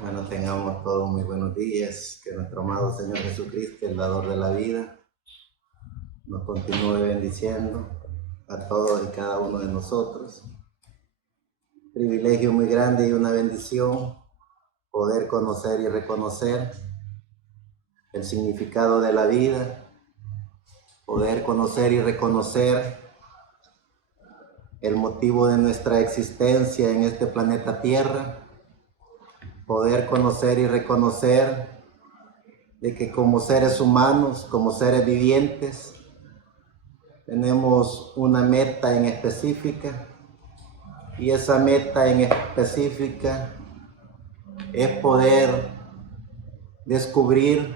Bueno, tengamos todos muy buenos días. Que nuestro amado Señor Jesucristo, el dador de la vida, nos continúe bendiciendo a todos y cada uno de nosotros. Privilegio muy grande y una bendición poder conocer y reconocer el significado de la vida, poder conocer y reconocer el motivo de nuestra existencia en este planeta Tierra, poder conocer y reconocer de que como seres humanos, como seres vivientes, tenemos una meta en específica, y esa meta en específica es poder descubrir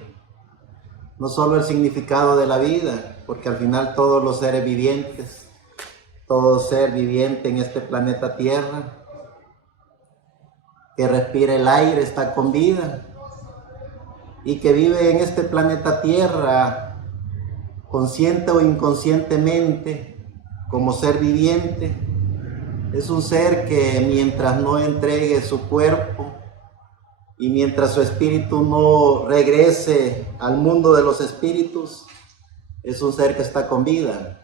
no solo el significado de la vida, porque al final todos los seres vivientes, todo ser viviente en este planeta Tierra, que respira el aire, está con vida, y que vive en este planeta Tierra, consciente o inconscientemente, como ser viviente, es un ser que mientras no entregue su cuerpo y mientras su espíritu no regrese al mundo de los espíritus, es un ser que está con vida,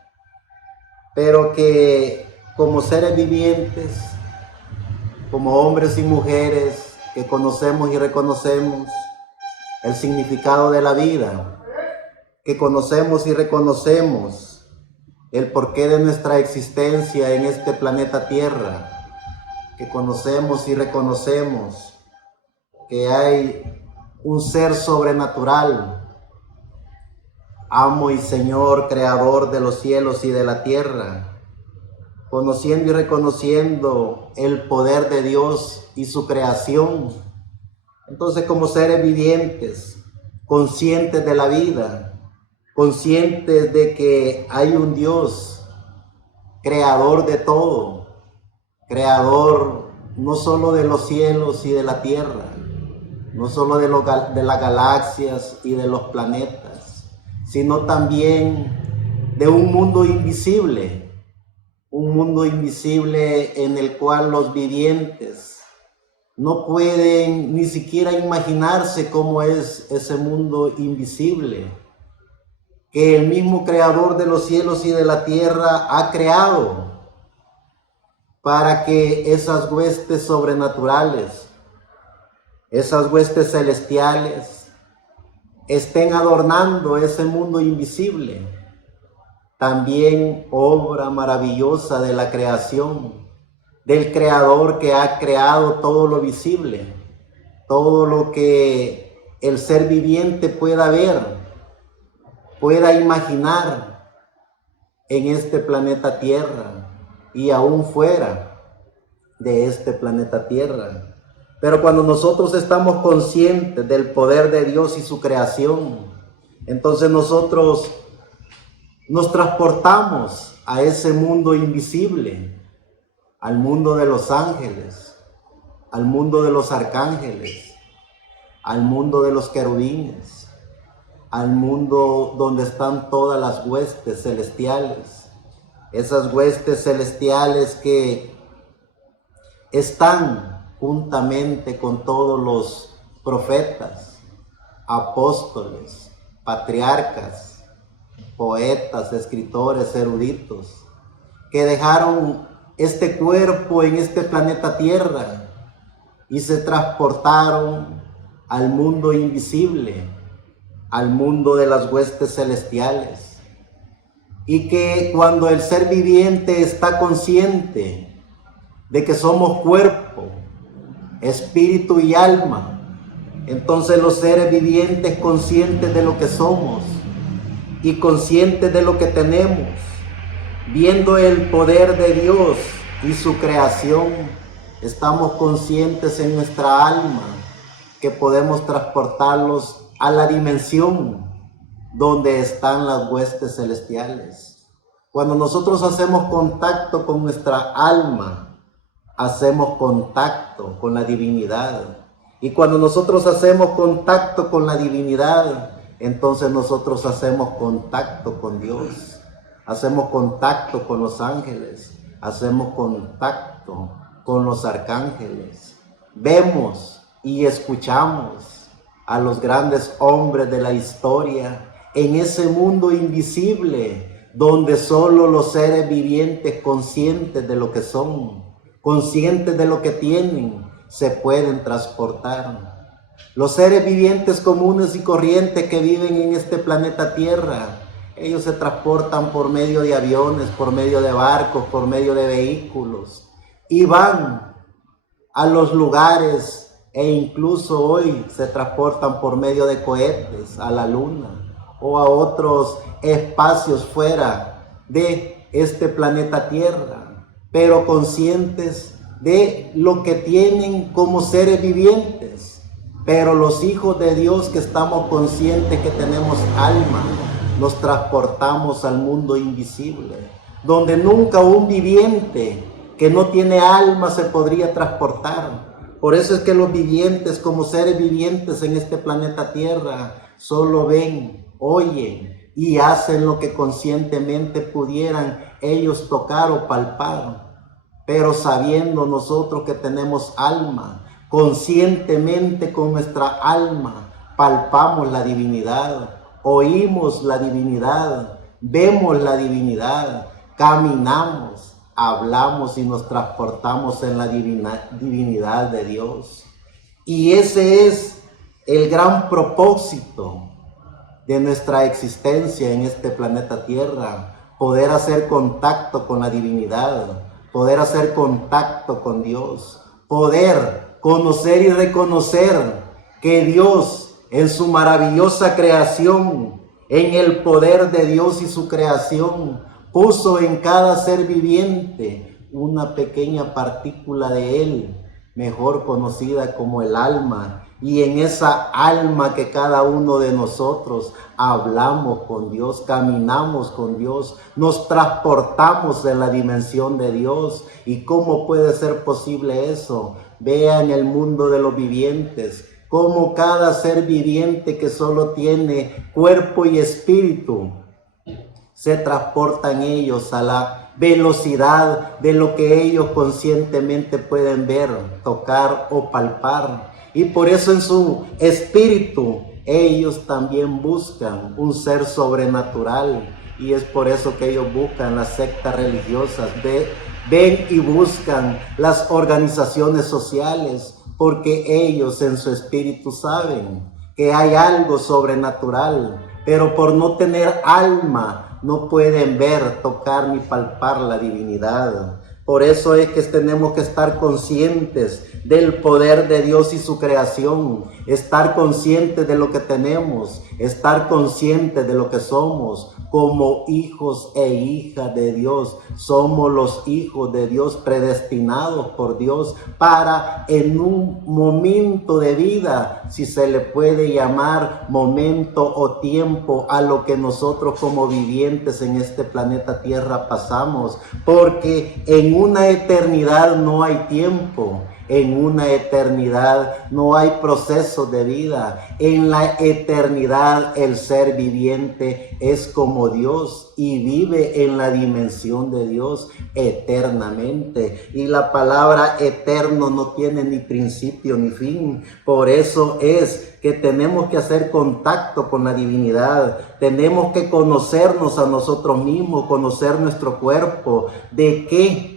pero que como seres vivientes, como hombres y mujeres que conocemos y reconocemos el significado de la vida, que conocemos y reconocemos el porqué de nuestra existencia en este planeta Tierra, que conocemos y reconocemos que hay un ser sobrenatural, amo y Señor, creador de los cielos y de la tierra, conociendo y reconociendo el poder de Dios y su creación. Entonces, como seres vivientes, conscientes de la vida, conscientes de que hay un Dios, creador de todo, creador no solo de los cielos y de la tierra, no solo de las galaxias y de los planetas, sino también de un mundo invisible en el cual los vivientes no pueden ni siquiera imaginarse cómo es ese mundo invisible, que el mismo creador de los cielos y de la tierra ha creado para que esas huestes sobrenaturales, esas huestes celestiales, estén adornando ese mundo invisible. También obra maravillosa de la creación, del creador que ha creado todo lo visible, todo lo que el ser viviente pueda ver, pueda imaginar en este planeta Tierra y aún fuera de este planeta Tierra. Pero cuando nosotros estamos conscientes del poder de Dios y su creación, entonces nosotros nos transportamos a ese mundo invisible, al mundo de los ángeles, al mundo de los arcángeles, al mundo de los querubines, al mundo donde están todas las huestes celestiales, esas huestes celestiales que están juntamente con todos los profetas, apóstoles, patriarcas, poetas, escritores, eruditos, que dejaron este cuerpo en este planeta Tierra y se transportaron al mundo invisible, al mundo de las huestes celestiales. Y que cuando el ser viviente está consciente de que somos cuerpo, espíritu y alma, entonces los seres vivientes conscientes de lo que somos y conscientes de lo que tenemos, viendo el poder de Dios y su creación, estamos conscientes en nuestra alma que podemos transportarlos a la dimensión donde están las huestes celestiales. Cuando nosotros hacemos contacto con nuestra alma, hacemos contacto con la divinidad. Y cuando nosotros hacemos contacto con la divinidad, entonces nosotros hacemos contacto con Dios. Hacemos contacto con los ángeles. Hacemos contacto con los arcángeles. Vemos y escuchamos a los grandes hombres de la historia en ese mundo invisible donde solo los seres vivientes conscientes de lo que son, conscientes de lo que tienen, se pueden transportar. Los seres vivientes comunes y corrientes que viven en este planeta Tierra, ellos se transportan por medio de aviones, por medio de barcos, por medio de vehículos y van a los lugares e incluso hoy se transportan por medio de cohetes a la luna o a otros espacios fuera de este planeta Tierra, pero conscientes de lo que tienen como seres vivientes. Pero los hijos de Dios que estamos conscientes que tenemos alma, nos transportamos al mundo invisible, donde nunca un viviente que no tiene alma se podría transportar. Por eso es que los vivientes, como seres vivientes en este planeta Tierra, solo ven, oyen y hacen lo que conscientemente pudieran ellos tocar o palpar. Pero sabiendo nosotros que tenemos alma, conscientemente con nuestra alma palpamos la divinidad, oímos la divinidad, vemos la divinidad, caminamos, hablamos y nos transportamos en la divinidad de Dios. Y ese es el gran propósito de nuestra existencia en este planeta Tierra, poder hacer contacto con la divinidad, poder hacer contacto con Dios, poder conocer y reconocer que Dios en su maravillosa creación, en el poder de Dios y su creación, puso en cada ser viviente una pequeña partícula de Él, mejor conocida como el alma. Y en esa alma que cada uno de nosotros hablamos con Dios, caminamos con Dios, nos transportamos en la dimensión de Dios. ¿Y cómo puede ser posible eso? Vean el mundo de los vivientes, cómo cada ser viviente que solo tiene cuerpo y espíritu, se transportan ellos a la velocidad de lo que ellos conscientemente pueden ver, tocar o palpar. Y por eso en su espíritu ellos también buscan un ser sobrenatural. Y es por eso que ellos buscan las sectas religiosas, ven y buscan las organizaciones sociales, porque ellos en su espíritu saben que hay algo sobrenatural, pero por no tener alma no pueden ver, tocar ni palpar la divinidad. Por eso es que tenemos que estar conscientes del poder de Dios y su creación, estar conscientes de lo que tenemos, estar conscientes de lo que somos como hijos e hijas de Dios. Somos los hijos de Dios predestinados por Dios para en un momento de vida, si se le puede llamar momento o tiempo a lo que nosotros como vivientes en este planeta Tierra pasamos, porque en una eternidad no hay tiempo. En una eternidad no hay procesos de vida. En la eternidad el ser viviente es como Dios y vive en la dimensión de Dios eternamente. Y la palabra eterno no tiene ni principio ni fin. Por eso es que tenemos que hacer contacto con la divinidad. Tenemos que conocernos a nosotros mismos, conocer nuestro cuerpo, de qué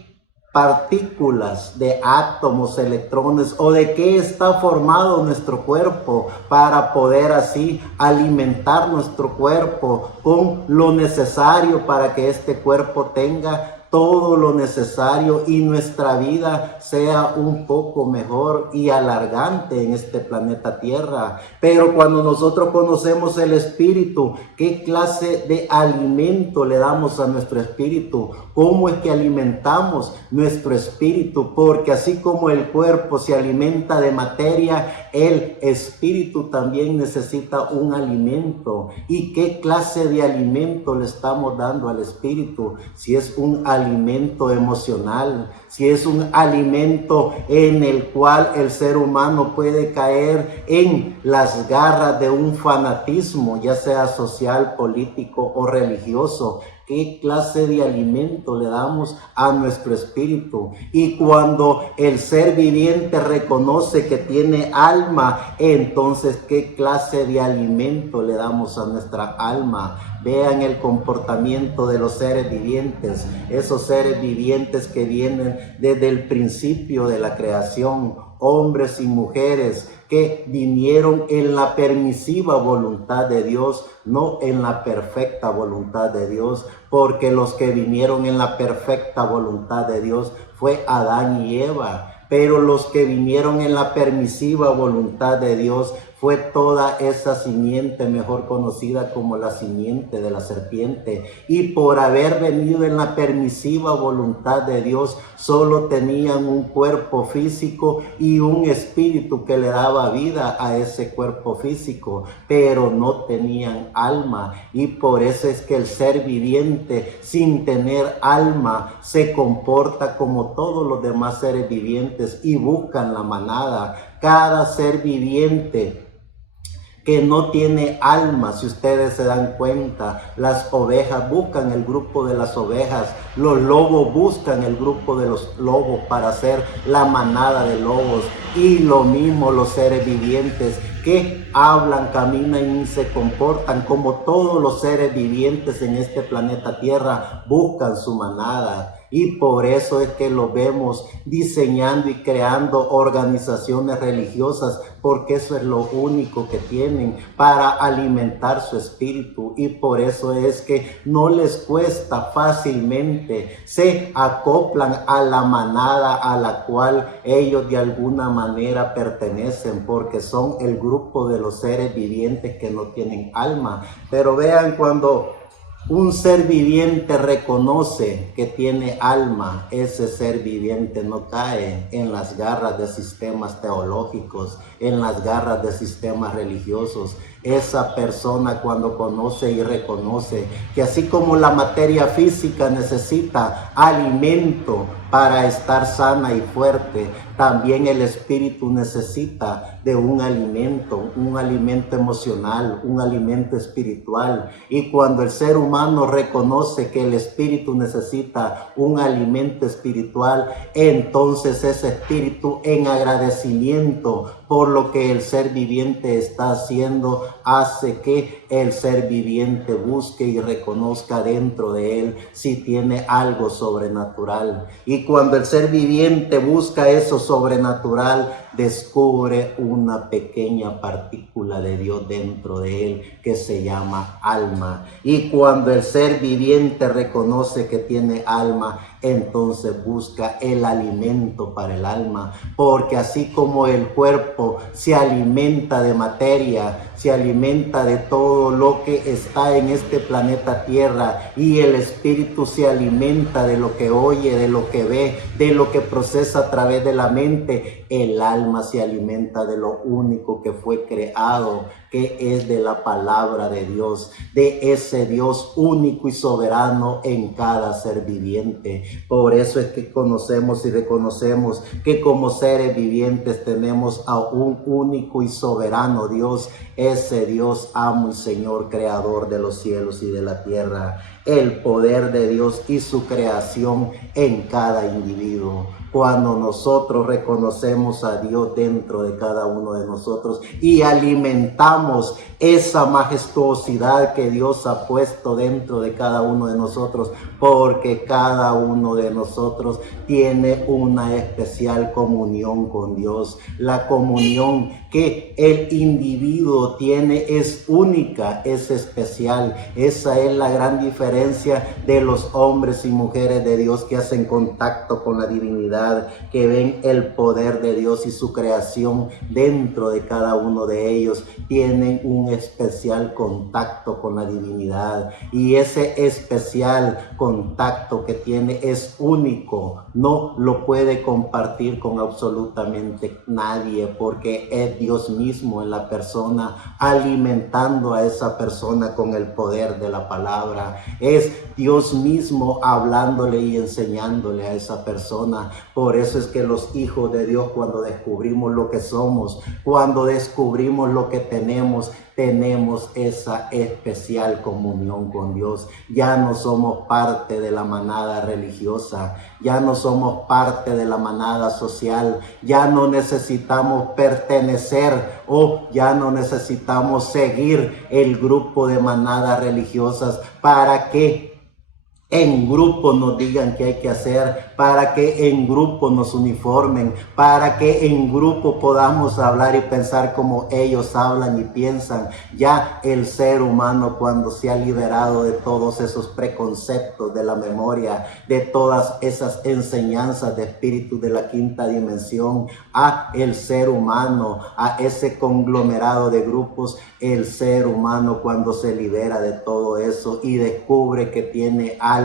partículas, de átomos, electrones o de qué está formado nuestro cuerpo, para poder así alimentar nuestro cuerpo con lo necesario para que este cuerpo tenga todo lo necesario y nuestra vida sea un poco mejor y alargante en este planeta Tierra. Pero cuando nosotros conocemos el espíritu, ¿qué clase de alimento le damos a nuestro espíritu? ¿Cómo es que alimentamos nuestro espíritu? Porque así como el cuerpo se alimenta de materia, el espíritu también necesita un alimento. ¿Y qué clase de alimento le estamos dando al espíritu? Si es un alimento emocional, si es un alimento en el cual el ser humano puede caer en las garras de un fanatismo, ya sea social, político o religioso, ¿qué clase de alimento le damos a nuestro espíritu? Y cuando el ser viviente reconoce que tiene alma, entonces, ¿qué clase de alimento le damos a nuestra alma? Vean el comportamiento de los seres vivientes, esos seres vivientes que vienen desde el principio de la creación, hombres y mujeres que vinieron en la permisiva voluntad de Dios, no en la perfecta voluntad de Dios, porque los que vinieron en la perfecta voluntad de Dios fue Adán y Eva, pero los que vinieron en la permisiva voluntad de Dios fue toda esa simiente, mejor conocida como la simiente de la serpiente. Y por haber venido en la permisiva voluntad de Dios, solo tenían un cuerpo físico y un espíritu que le daba vida a ese cuerpo físico, pero no tenían alma. Y por eso es que el ser viviente, sin tener alma, se comporta como todos los demás seres vivientes y buscan la manada. Cada ser viviente que no tiene alma, si ustedes se dan cuenta, las ovejas buscan el grupo de las ovejas, los lobos buscan el grupo de los lobos para hacer la manada de lobos, y lo mismo los seres vivientes que hablan, caminan y se comportan como todos los seres vivientes en este planeta Tierra, buscan su manada. Y por eso es que lo vemos diseñando y creando organizaciones religiosas, porque eso es lo único que tienen para alimentar su espíritu. Y por eso es que no les cuesta fácilmente, se acoplan a la manada a la cual ellos de alguna manera pertenecen, porque son el grupo de los seres vivientes que no tienen alma. Pero vean, cuando un ser viviente reconoce que tiene alma, ese ser viviente no cae en las garras de sistemas teológicos, en las garras de sistemas religiosos. Esa persona, cuando conoce y reconoce que así como la materia física necesita alimento para estar sana y fuerte, también el espíritu necesita de un alimento emocional, un alimento espiritual. Y cuando el ser humano reconoce que el espíritu necesita un alimento espiritual, entonces ese espíritu, en agradecimiento por lo que el ser viviente está haciendo, hace que el ser viviente busque y reconozca dentro de él si tiene algo sobrenatural. Y cuando el ser viviente busca eso sobrenatural, descubre una pequeña partícula de Dios dentro de él que se llama alma. Y cuando el ser viviente reconoce que tiene alma, entonces busca el alimento para el alma, porque así como el cuerpo se alimenta de materia, se alimenta de todo lo que está en este planeta Tierra, y el espíritu se alimenta de lo que oye, de lo que ve, de lo que procesa a través de la mente, el alma se alimenta de lo único que fue creado, que es de la palabra de Dios, de ese Dios único y soberano en cada ser viviente. Por eso es que conocemos y reconocemos que como seres vivientes tenemos a un único y soberano Dios, ese Dios amo y Señor, creador de los cielos y de la tierra, el poder de Dios y su creación en cada individuo. Cuando nosotros reconocemos a Dios dentro de cada uno de nosotros y alimentamos esa majestuosidad que Dios ha puesto dentro de cada uno de nosotros, porque cada uno de nosotros tiene una especial comunión con Dios. La comunión que el individuo tiene es única, es especial. Esa es la gran diferencia de los hombres y mujeres de Dios que hacen contacto con la divinidad, que ven el poder de Dios y su creación dentro de cada uno de ellos. Tienen un especial contacto con la divinidad, y ese especial contacto que tiene es único, no lo puede compartir con absolutamente nadie, porque es Dios mismo en la persona, alimentando a esa persona con el poder de la palabra. Es Dios mismo hablándole y enseñándole a esa persona, Por eso es que los hijos de Dios, cuando descubrimos lo que somos, cuando descubrimos lo que tenemos esa especial comunión con Dios. Ya no somos parte de la manada religiosa, ya no somos parte de la manada social, ya no necesitamos pertenecer o ya no necesitamos seguir el grupo de manadas religiosas para que en grupo nos digan qué hay que hacer, para que en grupo nos uniformen, para que en grupo podamos hablar y pensar como ellos hablan y piensan. Ya el ser humano, cuando se ha liberado de todos esos preconceptos de la memoria, de todas esas enseñanzas de espíritu de la quinta dimensión, a el ser humano, a ese conglomerado de grupos, el ser humano, cuando se libera de todo eso y descubre que tiene alma,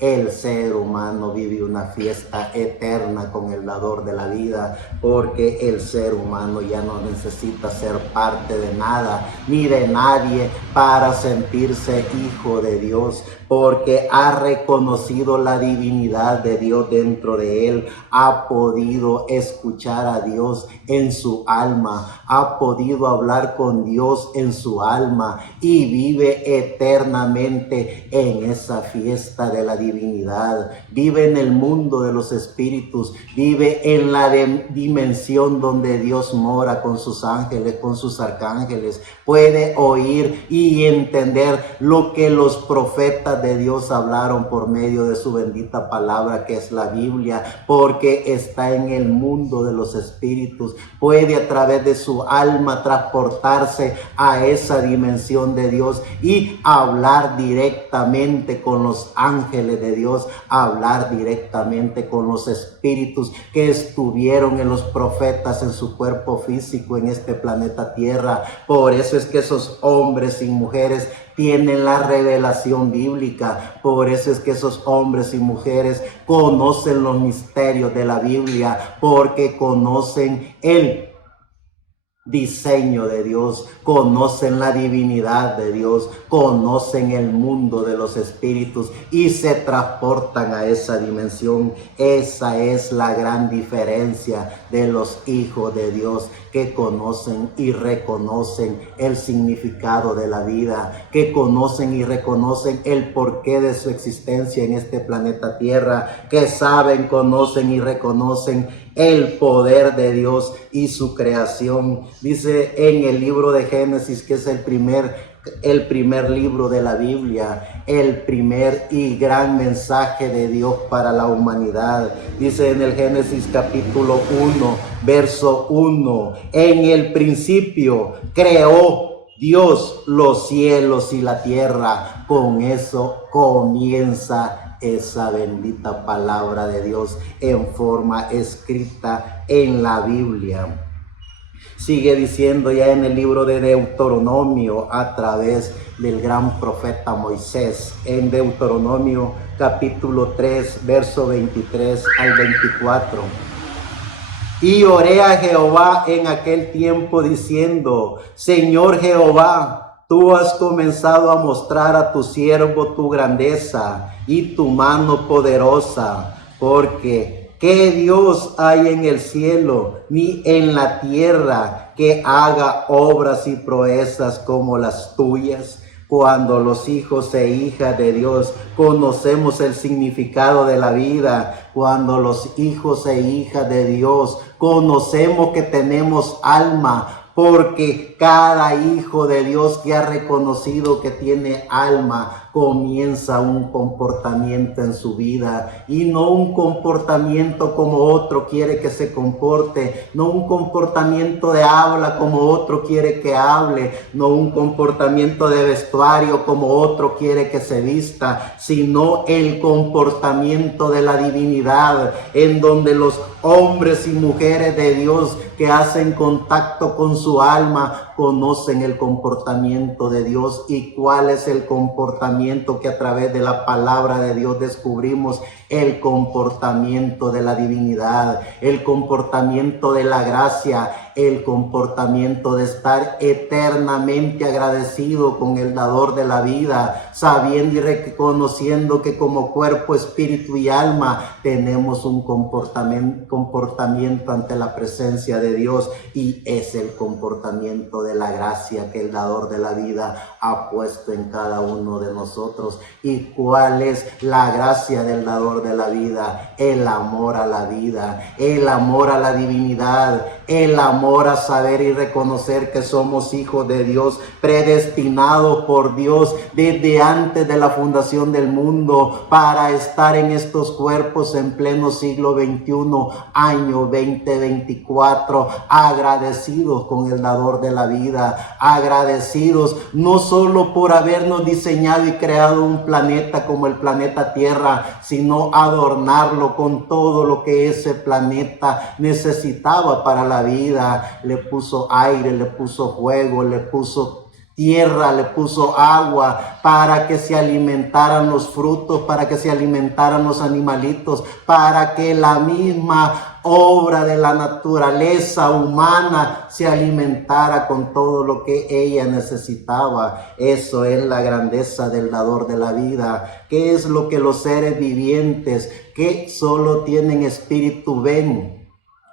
el ser humano vive una fiesta eterna con el dador de la vida, porque el ser humano ya no necesita ser parte de nada ni de nadie para sentirse hijo de Dios, porque ha reconocido la divinidad de Dios dentro de él, ha podido escuchar a Dios en su alma, ha podido hablar con Dios en su alma y vive eternamente en esa fiesta de la divinidad. Vive en el mundo de los espíritus, vive en la dimensión donde Dios mora con sus ángeles, con sus arcángeles. Puede oír y entender lo que los profetas de Dios hablaron por medio de su bendita palabra, que es la Biblia, porque está en el mundo de los espíritus. Puede a través de su alma transportarse a esa dimensión de Dios y hablar directamente con los ángeles de Dios, hablar directamente con los espíritus que estuvieron en los profetas en su cuerpo físico en este planeta Tierra. Por eso es que esos hombres y mujeres tienen la revelación bíblica. Por eso es que esos hombres y mujeres conocen los misterios de la Biblia, porque conocen el diseño de Dios, conocen la divinidad de Dios, conocen el mundo de los espíritus y se transportan a esa dimensión. Esa es la gran diferencia de los hijos de Dios, que conocen y reconocen el significado de la vida, que conocen y reconocen el porqué de su existencia en este planeta Tierra, que saben, conocen y reconocen el poder de Dios y su creación. Dice en el libro de Génesis, que es el primer libro de la Biblia, el primer y gran mensaje de Dios para la humanidad. Dice en el Génesis capítulo 1, verso 1, en el principio creó Dios los cielos y la tierra. Con eso comienza esa bendita palabra de Dios en forma escrita en la Biblia. Sigue diciendo ya en el libro de Deuteronomio a través del gran profeta Moisés, en Deuteronomio capítulo 3, verso 23 al 24. Y oré a Jehová en aquel tiempo diciendo: Señor Jehová, tú has comenzado a mostrar a tu siervo tu grandeza y tu mano poderosa, porque ¿qué Dios hay en el cielo ni en la tierra que haga obras y proezas como las tuyas? Cuando los hijos e hijas de Dios conocemos el significado de la vida, cuando los hijos e hijas de Dios conocemos que tenemos alma, porque cada hijo de Dios que ha reconocido que tiene alma comienza un comportamiento en su vida, y no un comportamiento como otro quiere que se comporte, no un comportamiento de habla como otro quiere que hable, no un comportamiento de vestuario como otro quiere que se vista, sino el comportamiento de la divinidad, en donde los hombres y mujeres de Dios que hacen contacto con su alma conocen el comportamiento de Dios. ¿Y cuál es el comportamiento que a través de la palabra de Dios descubrimos? el comportamiento de la divinidad, el comportamiento de la gracia, el comportamiento de estar eternamente agradecido con el dador de la vida, sabiendo y reconociendo que como cuerpo, espíritu y alma tenemos un comportamiento ante la presencia de Dios, y es el comportamiento de la gracia que el dador de la vida ha puesto en cada uno de nosotros. ¿Y cuál es la gracia del dador de la vida? El amor a la vida, el amor a la divinidad, el amor a saber y reconocer que somos hijos de Dios, predestinados por Dios desde antes de la fundación del mundo para estar en estos cuerpos en pleno siglo XXI, año 2024, agradecidos con el dador de la vida, agradecidos no solo por habernos diseñado y creado un planeta como el planeta Tierra, sino adornarlo con todo lo que ese planeta necesitaba para la vida. Le puso aire, le puso fuego, le puso tierra, le puso agua para que se alimentaran los frutos, para que se alimentaran los animalitos, para que la misma obra de la naturaleza humana se alimentara con todo lo que ella necesitaba. Eso es la grandeza del dador de la vida. ¿Qué es lo que los seres vivientes que solo tienen espíritu ven?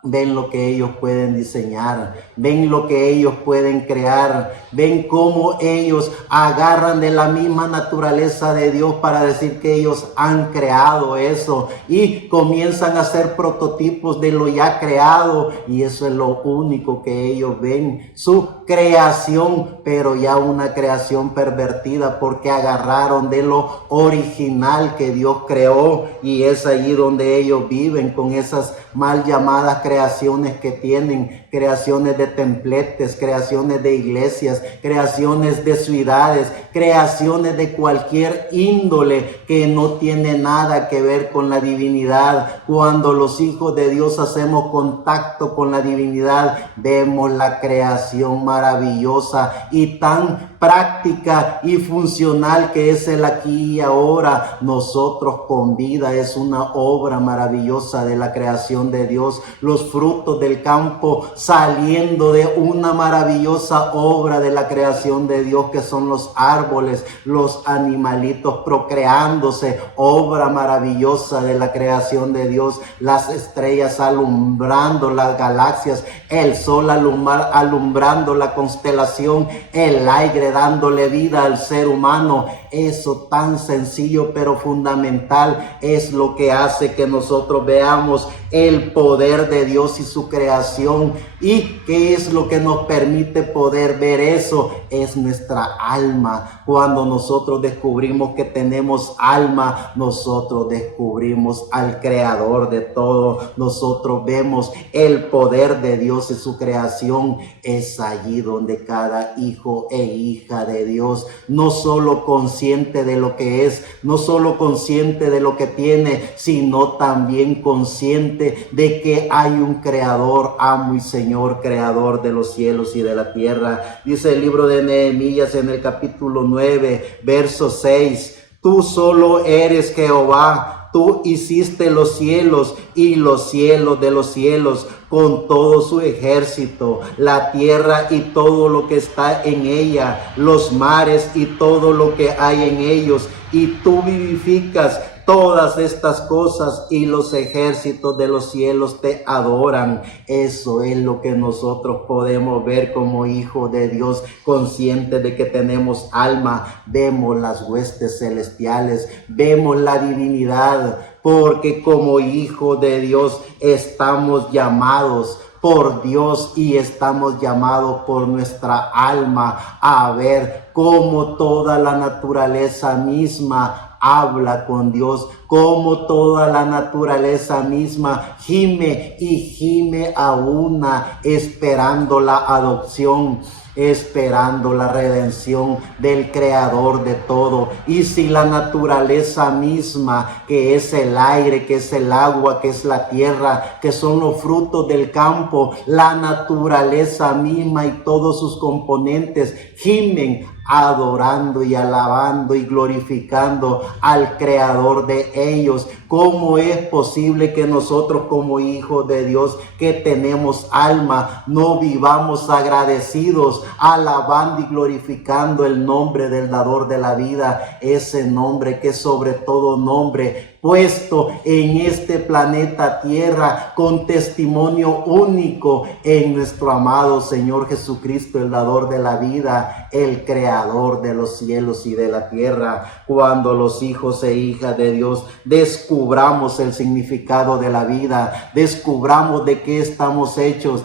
Ven lo que ellos pueden diseñar, ven lo que ellos pueden crear, ven cómo ellos agarran de la misma naturaleza de Dios para decir que ellos han creado eso, y comienzan a hacer prototipos de lo ya creado, y eso es lo único que ellos ven, su creación, pero ya una creación pervertida porque agarraron de lo original que Dios creó, y es allí donde ellos viven con esas mal llamadas creaciones que tienen, creaciones de templetes, creaciones de iglesias, creaciones de ciudades, creaciones de cualquier índole que no tiene nada que ver con la divinidad. Cuando los hijos de Dios hacemos contacto con la divinidad, vemos la creación maravillosa y tan práctica y funcional que es el aquí y ahora. Nosotros con vida es una obra maravillosa de la creación de Dios, los frutos del campo saliendo de una maravillosa obra de la creación de Dios, que son los árboles, los animalitos procreándose, obra maravillosa de la creación de Dios, las estrellas alumbrando las galaxias, el sol alumbrando la constelación, el aire dándole vida al ser humano. Eso tan sencillo pero fundamental es lo que hace que nosotros veamos el poder de Dios y su creación. ¿Y qué es lo que nos permite poder ver eso? Es nuestra alma. Cuando nosotros descubrimos que tenemos alma, nosotros descubrimos al creador de todo. Nosotros vemos el poder de Dios y su creación. Es allí donde cada hijo e hija de Dios, no solo consciente de lo que es, no solo consciente de lo que tiene, sino también consciente de que hay un creador, amo y Señor, creador de los cielos y de la tierra. Dice el libro de Nehemías en el capítulo 9, verso 6, tú solo eres Jehová, tú hiciste los cielos y los cielos de los cielos con todo su ejército, la tierra y todo lo que está en ella, los mares y todo lo que hay en ellos, y tú vivificas todas estas cosas y los ejércitos de los cielos te adoran. Eso es lo que nosotros podemos ver como hijos de Dios, conscientes de que tenemos alma. Vemos las huestes celestiales, vemos la divinidad, porque como hijos de Dios estamos llamados por Dios y estamos llamados por nuestra alma a ver cómo toda la naturaleza misma habla con Dios, como toda la naturaleza misma gime y gime a una, esperando la adopción, esperando la redención del creador de todo. Y si la naturaleza misma, que es el aire, que es el agua, que es la tierra, que son los frutos del campo, la naturaleza misma y todos sus componentes gimen adorando y alabando y glorificando al Creador de ellos. ¿Cómo es posible que nosotros como hijos de Dios que tenemos alma no vivamos agradecidos, alabando y glorificando el nombre del dador de la vida, ese nombre que sobre todo nombre puesto en este planeta Tierra con testimonio único en nuestro amado Señor Jesucristo, el dador de la vida, el creador de los cielos y de la tierra? Cuando los hijos e hijas de Dios descubramos el significado de la vida, descubramos de qué estamos hechos,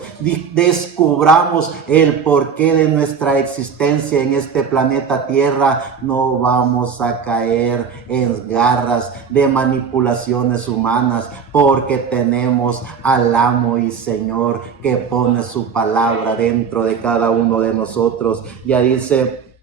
descubramos el porqué de nuestra existencia en este planeta Tierra, no vamos a caer en garras de manipulaciones humanas, porque tenemos al amo y Señor que pone su palabra dentro de cada uno de nosotros. Ya dice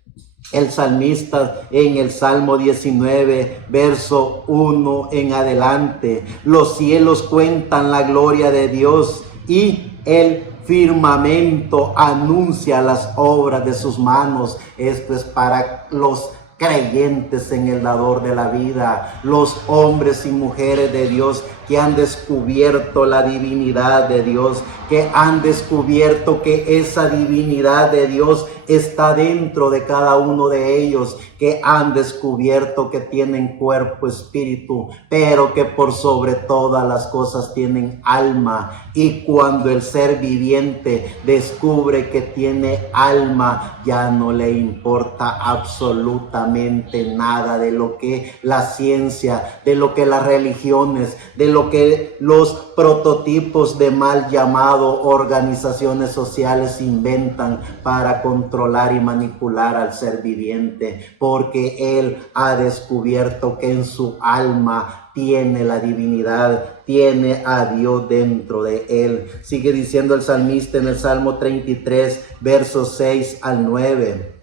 el salmista en el Salmo 19, verso 1 en adelante: los cielos cuentan la gloria de Dios y el firmamento anuncia las obras de sus manos. Esto es para los creyentes en el dador de la vida, los hombres y mujeres de Dios que han descubierto la divinidad de Dios, que han descubierto que esa divinidad de Dios está dentro de cada uno de ellos, que han descubierto que tienen cuerpo, espíritu, pero que por sobre todas las cosas tienen alma. Y cuando el ser viviente descubre que tiene alma, ya no le importa absolutamente nada de lo que la ciencia, de lo que las religiones, de lo que los prototipos de mal llamado organizaciones sociales inventan para controlar y manipular al ser viviente, porque él ha descubierto que en su alma tiene la divinidad, tiene a Dios dentro de él. Sigue diciendo el salmista en el Salmo 33, versos 6 al 9.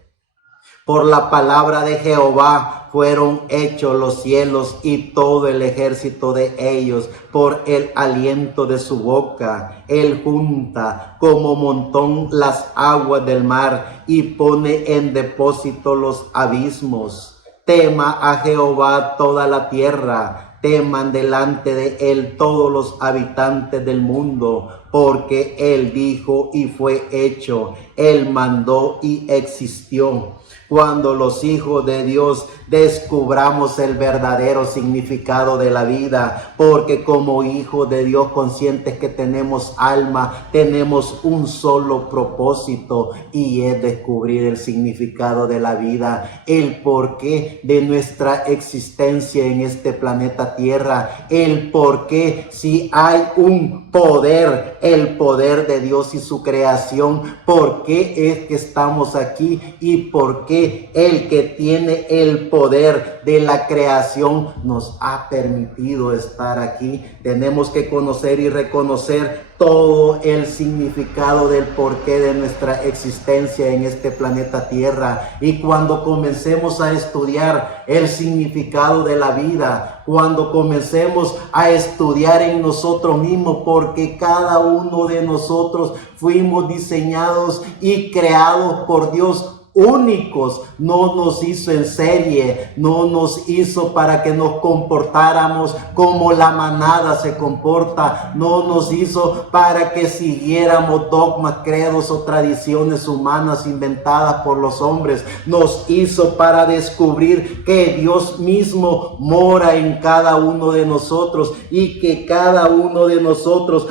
Por la palabra de Jehová fueron hechos los cielos y todo el ejército de ellos, por el aliento de su boca. Él junta como montón las aguas del mar y pone en depósito los abismos. Tema a Jehová toda la tierra, teman delante de él todos los habitantes del mundo, porque él dijo y fue hecho, él mandó y existió. Cuando los hijos de Dios descubramos el verdadero significado de la vida, porque como hijos de Dios conscientes que tenemos alma, tenemos un solo propósito, y es descubrir el significado de la vida, el porqué de nuestra existencia en este planeta Tierra, el porqué si hay un poder, el poder de Dios y su creación, por qué es que estamos aquí y por qué el que tiene el poder de la creación nos ha permitido estar aquí. Tenemos que conocer y reconocer todo el significado del porqué de nuestra existencia en este planeta Tierra. Y cuando comencemos a estudiar el significado de la vida, cuando comencemos a estudiar en nosotros mismos, porque cada uno de nosotros fuimos diseñados y creados por Dios únicos, no nos hizo en serie, no nos hizo para que nos comportáramos como la manada se comporta, no nos hizo para que siguiéramos dogmas, credos o tradiciones humanas inventadas por los hombres, nos hizo para descubrir que Dios mismo mora en cada uno de nosotros y que cada uno de nosotros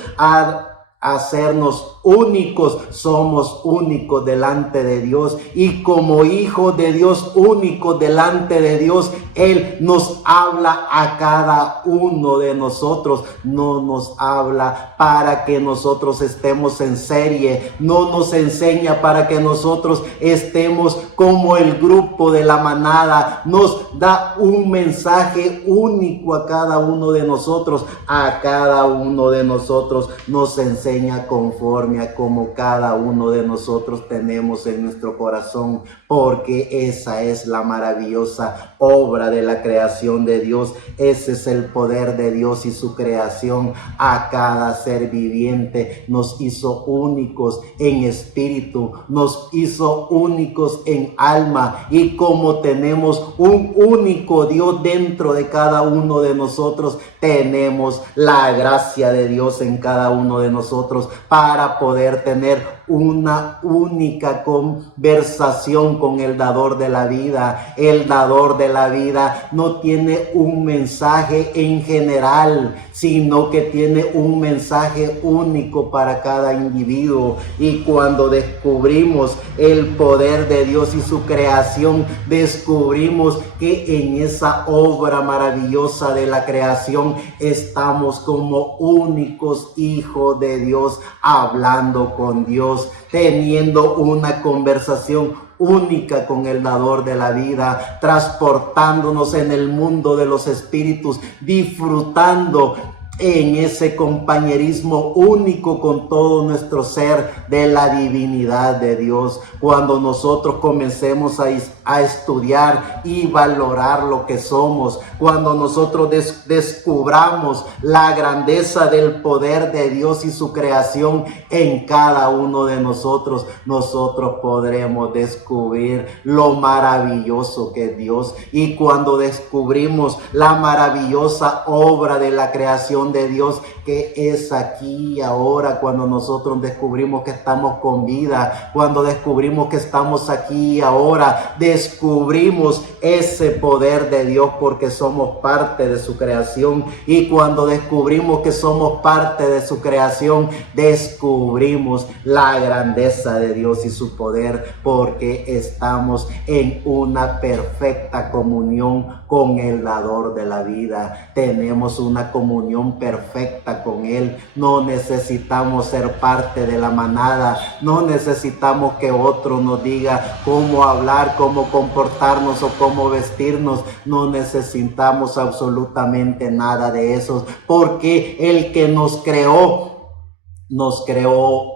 hacernos únicos, somos únicos delante de Dios, y como hijos de Dios únicos delante de Dios, Él nos habla a cada uno de nosotros, no nos habla para que nosotros estemos en serie, no nos enseña para que nosotros estemos como el grupo de la manada, nos da un mensaje único a cada uno de nosotros, nos enseña enseña conforme a como cada uno de nosotros tenemos en nuestro corazón, porque esa es la maravillosa obra de la creación de Dios. Ese es el poder de Dios y su creación. A cada ser viviente nos hizo únicos en espíritu, nos hizo únicos en alma, y como tenemos un único Dios dentro de cada uno de nosotros, tenemos la gracia de Dios en cada uno de nosotros para poder tener una única conversación con el dador de la vida. El dador de la vida no tiene un mensaje en general, sino que tiene un mensaje único para cada individuo. Y cuando descubrimos el poder de Dios y su creación, descubrimos que en esa obra maravillosa de la creación estamos como únicos hijos de Dios, hablando con Dios, teniendo una conversación única con el dador de la vida, transportándonos en el mundo de los espíritus, disfrutando en ese compañerismo único con todo nuestro ser de la divinidad de Dios. Cuando nosotros comencemos a estudiar y valorar lo que somos, cuando nosotros descubramos la grandeza del poder de Dios y su creación en cada uno de nosotros, nosotros podremos descubrir lo maravilloso que es Dios. Y cuando descubrimos la maravillosa obra de la creación de Dios, que es aquí y ahora, cuando nosotros descubrimos que estamos con vida, cuando descubrimos que estamos aquí y ahora, descubrimos ese poder de Dios porque somos parte de su creación. Y cuando descubrimos que somos parte de su creación, descubrimos la grandeza de Dios y su poder, porque estamos en una perfecta comunión con el dador de la vida. Tenemos una comunión perfecta con Él. No necesitamos ser parte de la manada, no necesitamos que otro nos diga cómo hablar, cómo comportarnos o cómo vestirnos. No necesitamos absolutamente nada de eso, porque el que nos creó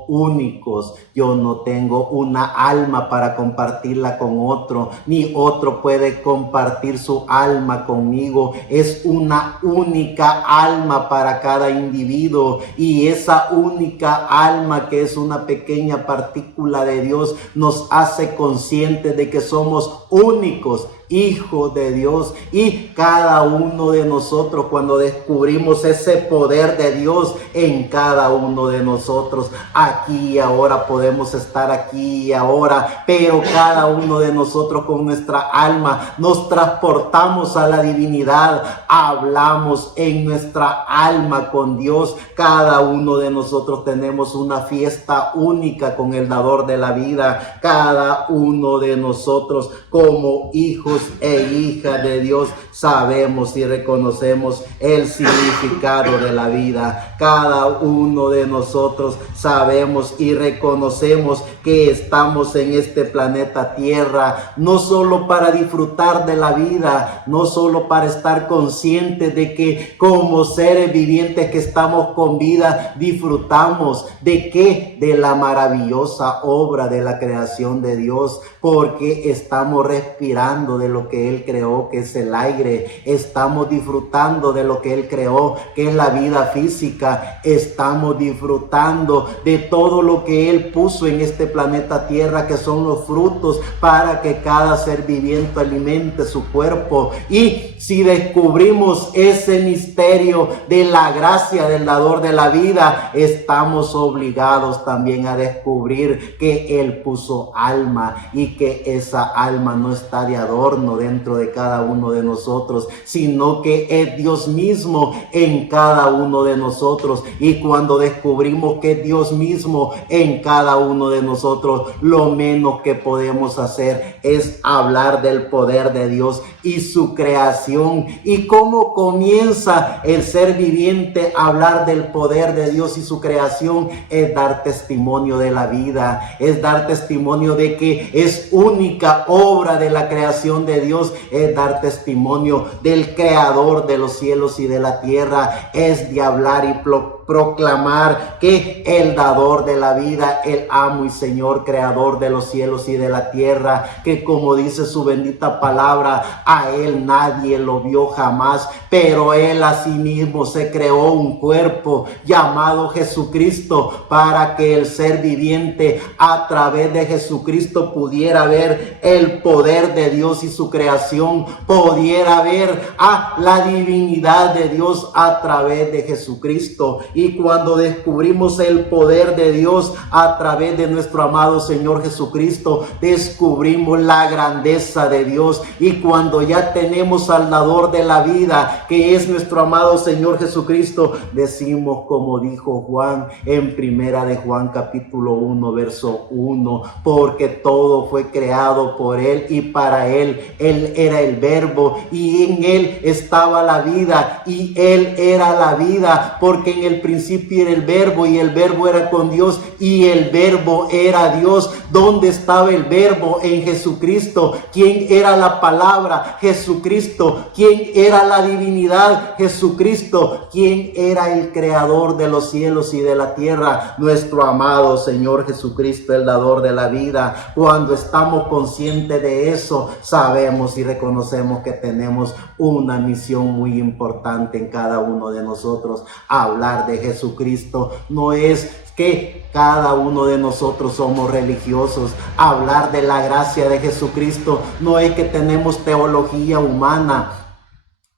únicos. Yo no tengo una alma para compartirla con otro, ni otro puede compartir su alma conmigo. Es una única alma para cada individuo, y esa única alma, que es una pequeña partícula de Dios, nos hace conscientes de que somos únicos hijos de Dios. Y cada uno de nosotros, cuando descubrimos ese poder de Dios en cada uno de nosotros, aquí y ahora, podemos estar aquí y ahora, pero cada uno de nosotros con nuestra alma nos transportamos a la divinidad, hablamos en nuestra alma con Dios. Cada uno de nosotros tenemos una fiesta única con el dador de la vida. Cada uno de nosotros, como hijos e hijas de Dios, sabemos y reconocemos el significado de la vida. Cada uno de nosotros sabemos y reconocemos que estamos en este planeta Tierra, no solo para disfrutar de la vida, no solo para estar conscientes de que como seres vivientes que estamos con vida, disfrutamos de qué, de la maravillosa obra de la creación de Dios, porque estamos respirando de lo que Él creó, que es el aire. Estamos disfrutando de lo que Él creó, que es la vida física. Estamos disfrutando de todo lo que Él puso en este planeta Tierra, que son los frutos para que cada ser viviente alimente su cuerpo. Y si descubrimos ese misterio de la gracia del dador de la vida, estamos obligados también a descubrir que Él puso alma, y que esa alma no está de adorno dentro de cada uno de nosotros, sino que es Dios mismo en cada uno de nosotros. Y cuando descubrimos que es Dios mismo en cada uno de nosotros, lo menos que podemos hacer es hablar del poder de Dios y su creación. Y cómo comienza el ser viviente a hablar del poder de Dios y su creación, es dar testimonio de la vida, es dar testimonio de que es única obra de la creación de Dios, es dar testimonio del creador de los cielos y de la tierra, es de hablar y proclamar que el dador de la vida, el amo y Señor, creador de los cielos y de la tierra, que como dice su bendita palabra, a él nadie lo vio jamás, pero él asimismo se creó un cuerpo llamado Jesucristo para que el ser viviente a través de Jesucristo pudiera ver el poder de Dios y su creación, pudiera ver a la divinidad de Dios a través de Jesucristo. Y cuando descubrimos el poder de Dios a través de nuestro amado Señor Jesucristo, descubrimos la grandeza de Dios. Y cuando ya tenemos al dador de la vida, que es nuestro amado Señor Jesucristo, decimos como dijo Juan en primera de Juan capítulo 1 verso 1, porque todo fue creado por él y para él. Él era el verbo y en él estaba la vida y él era la vida, porque en el principio era el verbo y el verbo era con Dios y el verbo era Dios. ¿Dónde estaba el verbo? En Jesucristo. ¿Quién era la palabra? Jesucristo. ¿Quién era la divinidad? Jesucristo. ¿Quién era el creador de los cielos y de la tierra? Nuestro amado Señor Jesucristo, el dador de la vida. Cuando estamos conscientes de eso, sabemos y reconocemos que tenemos una misión muy importante en cada uno de nosotros. Hablar de Jesucristo no es que cada uno de nosotros somos religiosos. Hablar de la gracia de Jesucristo no es que tenemos teología humana.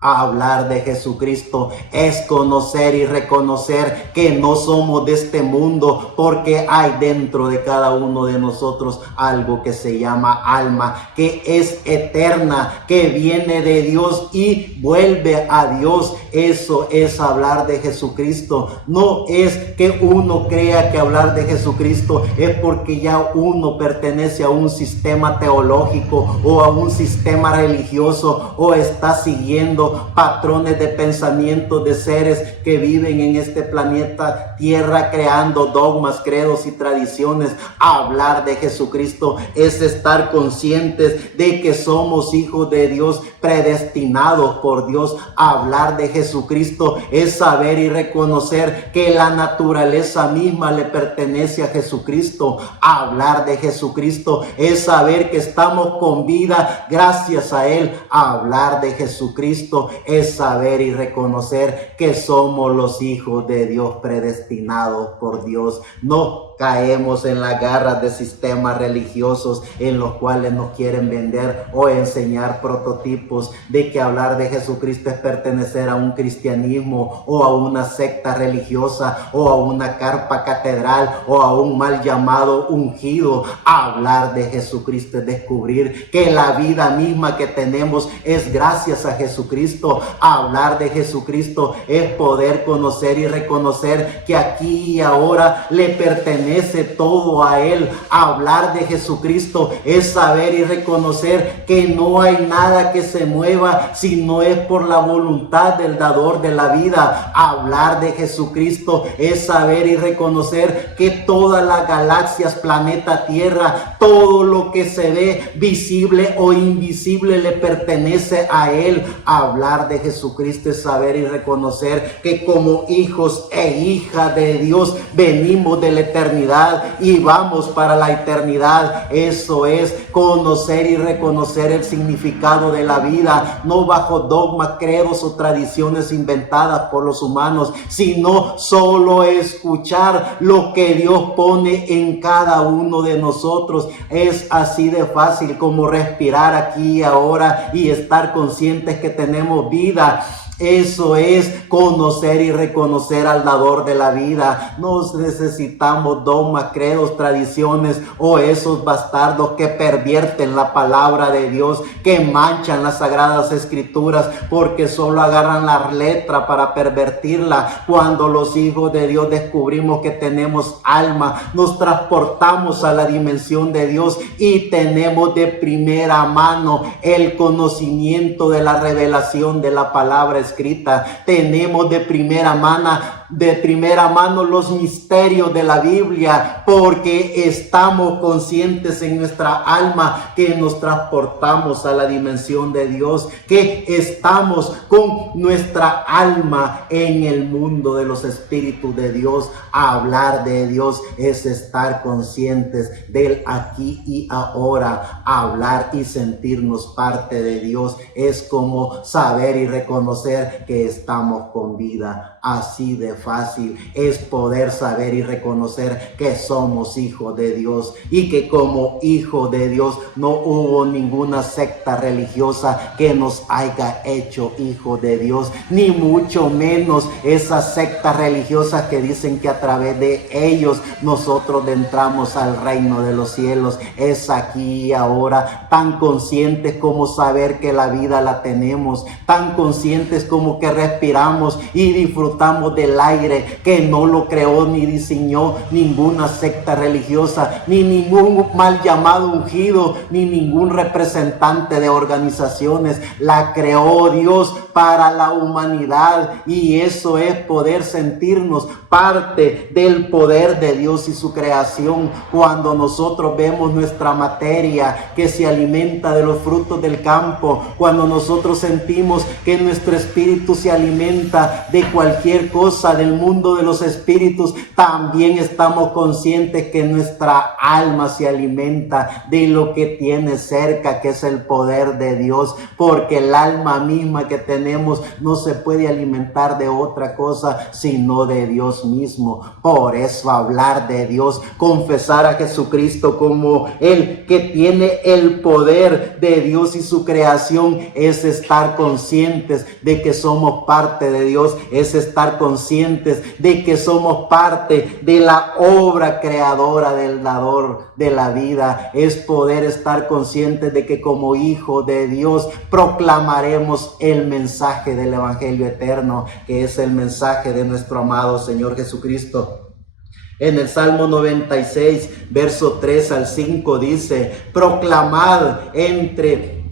Hablar de Jesucristo es conocer y reconocer que no somos de este mundo, porque hay dentro de cada uno de nosotros algo que se llama alma, que es eterna, que viene de Dios y vuelve a Dios. Eso es hablar de Jesucristo. No es que uno crea que hablar de Jesucristo es porque ya uno pertenece a un sistema teológico o a un sistema religioso o está siguiendo patrones de pensamiento de seres que viven en este planeta Tierra creando dogmas, credos y tradiciones. Hablar de Jesucristo es estar conscientes de que somos hijos de Dios, predestinados por Dios. Hablar de Jesucristo es saber y reconocer que la naturaleza misma le pertenece a Jesucristo. Hablar de Jesucristo es saber que estamos con vida gracias a Él. Hablar de Jesucristo es saber y reconocer que somos los hijos de Dios, predestinados por Dios. No caemos en las garras de sistemas religiosos en los cuales nos quieren vender o enseñar prototipos de que hablar de Jesucristo es pertenecer a un cristianismo o a una secta religiosa o a una carpa catedral o a un mal llamado ungido. Hablar de Jesucristo es descubrir que la vida misma que tenemos es gracias a Jesucristo. Hablar de Jesucristo es poder conocer y reconocer que aquí y ahora le pertenece todo a Él. Hablar de Jesucristo es saber y reconocer que no hay nada que se mueva si no es por la voluntad del dador de la vida. Hablar de Jesucristo es saber y reconocer que todas las galaxias, planeta Tierra, todo lo que se ve visible o invisible le pertenece a Él. Hablar de Jesucristo es saber y reconocer que como hijos e hijas de Dios venimos de la eternidad y vamos para la eternidad. Eso es conocer y reconocer el significado de la vida, no bajo dogmas, credos o tradiciones inventadas por los humanos, sino solo escuchar lo que Dios pone en cada uno de nosotros. Es así de fácil como respirar aquí y ahora y estar conscientes que tenemos vida. Eso es conocer y reconocer al dador de la vida. No necesitamos dogmas, credos, tradiciones o esos bastardos que pervierten la palabra de Dios, que manchan las sagradas escrituras porque solo agarran la letra para pervertirla. Cuando los hijos de Dios descubrimos que tenemos alma, nos transportamos a la dimensión de Dios y tenemos de primera mano el conocimiento de la revelación de la palabra escrita. Tenemos de primera mano de primera mano los misterios de la Biblia, porque estamos conscientes en nuestra alma que nos transportamos a la dimensión de Dios, que estamos con nuestra alma en el mundo de los espíritus de Dios. Hablar de Dios es estar conscientes del aquí y ahora. Hablar y sentirnos parte de Dios es como saber y reconocer que estamos con vida. Así de fácil es poder saber y reconocer que somos hijos de Dios, y que como hijos de Dios no hubo ninguna secta religiosa que nos haya hecho hijos de Dios, ni mucho menos esas sectas religiosas que dicen que a través de ellos nosotros entramos al reino de los cielos. Es aquí y ahora, tan conscientes como saber que la vida la tenemos, tan conscientes como que respiramos y disfrutamos del aire, que no lo creó ni diseñó ninguna secta religiosa, ni ningún mal llamado ungido, ni ningún representante de organizaciones. La creó Dios para la humanidad, y eso es poder sentirnos parte del poder de Dios y su creación. Cuando nosotros vemos nuestra materia que se alimenta de los frutos del campo, cuando nosotros sentimos que nuestro espíritu se alimenta de cualquier cosa del mundo de los espíritus, también estamos conscientes que nuestra alma se alimenta de lo que tiene cerca, que es el poder de Dios, porque el alma misma que tenemos no se puede alimentar de otra cosa sino de Dios mismo. Por eso hablar de Dios, confesar a Jesucristo como el que tiene el poder de Dios y su creación, es estar conscientes de que somos parte de Dios, es estar conscientes de que somos parte de la obra creadora del dador de la vida, es poder estar conscientes de que como hijos de Dios proclamaremos el mensaje del evangelio eterno, que es el mensaje de nuestro amado Señor Jesucristo. En el Salmo 96, verso 3 al 5 dice: proclamad entre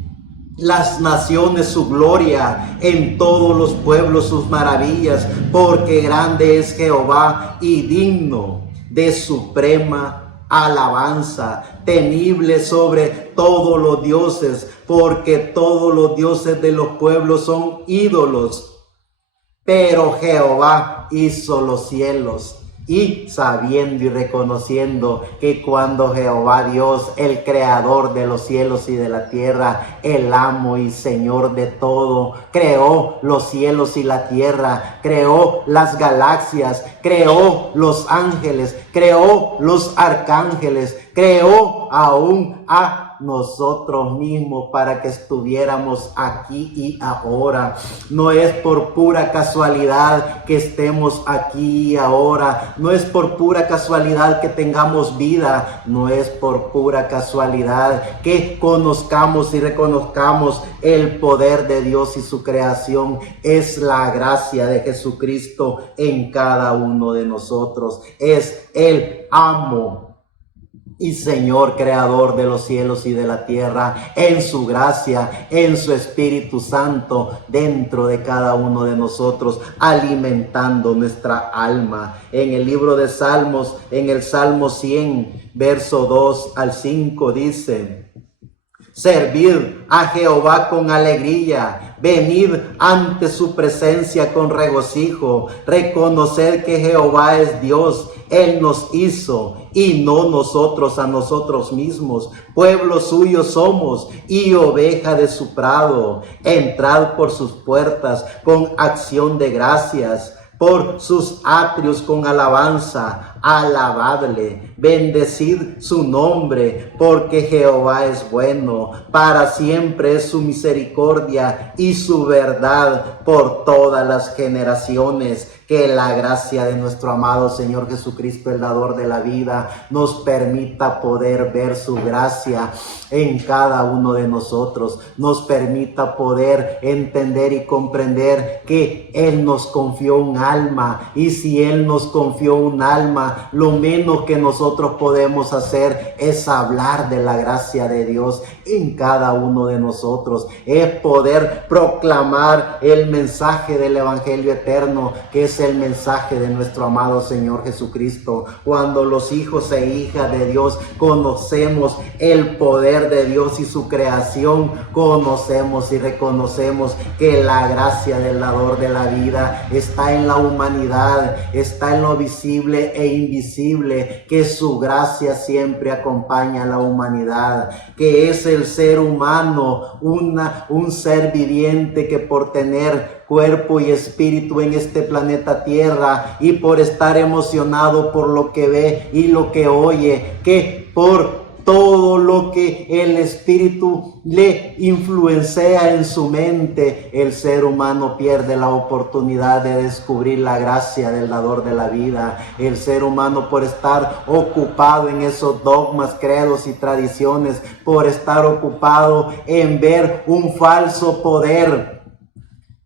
las naciones su gloria, en todos los pueblos sus maravillas, porque grande es Jehová y digno de suprema alabanza, temible sobre todos los dioses, porque todos los dioses de los pueblos son ídolos, pero Jehová hizo los cielos. Y sabiendo y reconociendo que cuando Jehová Dios, el creador de los cielos y de la tierra, el amo y Señor de todo, creó los cielos y la tierra, creó las galaxias, creó los ángeles, creó los arcángeles, creó aún a nosotros mismos para que estuviéramos aquí y ahora. No es por pura casualidad que estemos aquí y ahora, no es por pura casualidad que tengamos vida, no es por pura casualidad que conozcamos y reconozcamos el poder de Dios y su creación. Es la gracia de Jesucristo en cada uno de nosotros, es el amo y Señor creador de los cielos y de la tierra, en su gracia, en su Espíritu Santo dentro de cada uno de nosotros, alimentando nuestra alma. En el libro de Salmos, en el Salmo 100, verso 2 al 5 dice: servid a Jehová con alegría, venid ante su presencia con regocijo, reconoced que Jehová es Dios, Él nos hizo y no nosotros a nosotros mismos. Pueblo suyo somos y oveja de su prado. Entrad por sus puertas con acción de gracias, por sus atrios con alabanza. Alabadle, bendecid su nombre, porque Jehová es bueno, para siempre es su misericordia y su verdad por todas las generaciones. Que la gracia de nuestro amado Señor Jesucristo, el dador de la vida, nos permita poder ver su gracia en cada uno de nosotros, nos permita poder entender y comprender que Él nos confió un alma, y si Él nos confió un alma, lo menos que nosotros podemos hacer es hablar de la gracia de Dios en cada uno de nosotros, es poder proclamar el mensaje del Evangelio eterno, que es el mensaje de nuestro amado Señor Jesucristo. Cuando los hijos e hijas de Dios conocemos el poder de Dios y su creación, conocemos y reconocemos que la gracia del dador de la vida está en la humanidad, está en lo visible e invisible, que su gracia siempre acompaña a la humanidad, que es el ser humano, un ser viviente que por tener cuerpo y espíritu en este planeta Tierra y por estar emocionado por lo que ve y lo que oye, que por todo lo que el espíritu le influencia en su mente, el ser humano pierde la oportunidad de descubrir la gracia del dador de la vida. El ser humano, por estar ocupado en esos dogmas, credos y tradiciones, por estar ocupado en ver un falso poder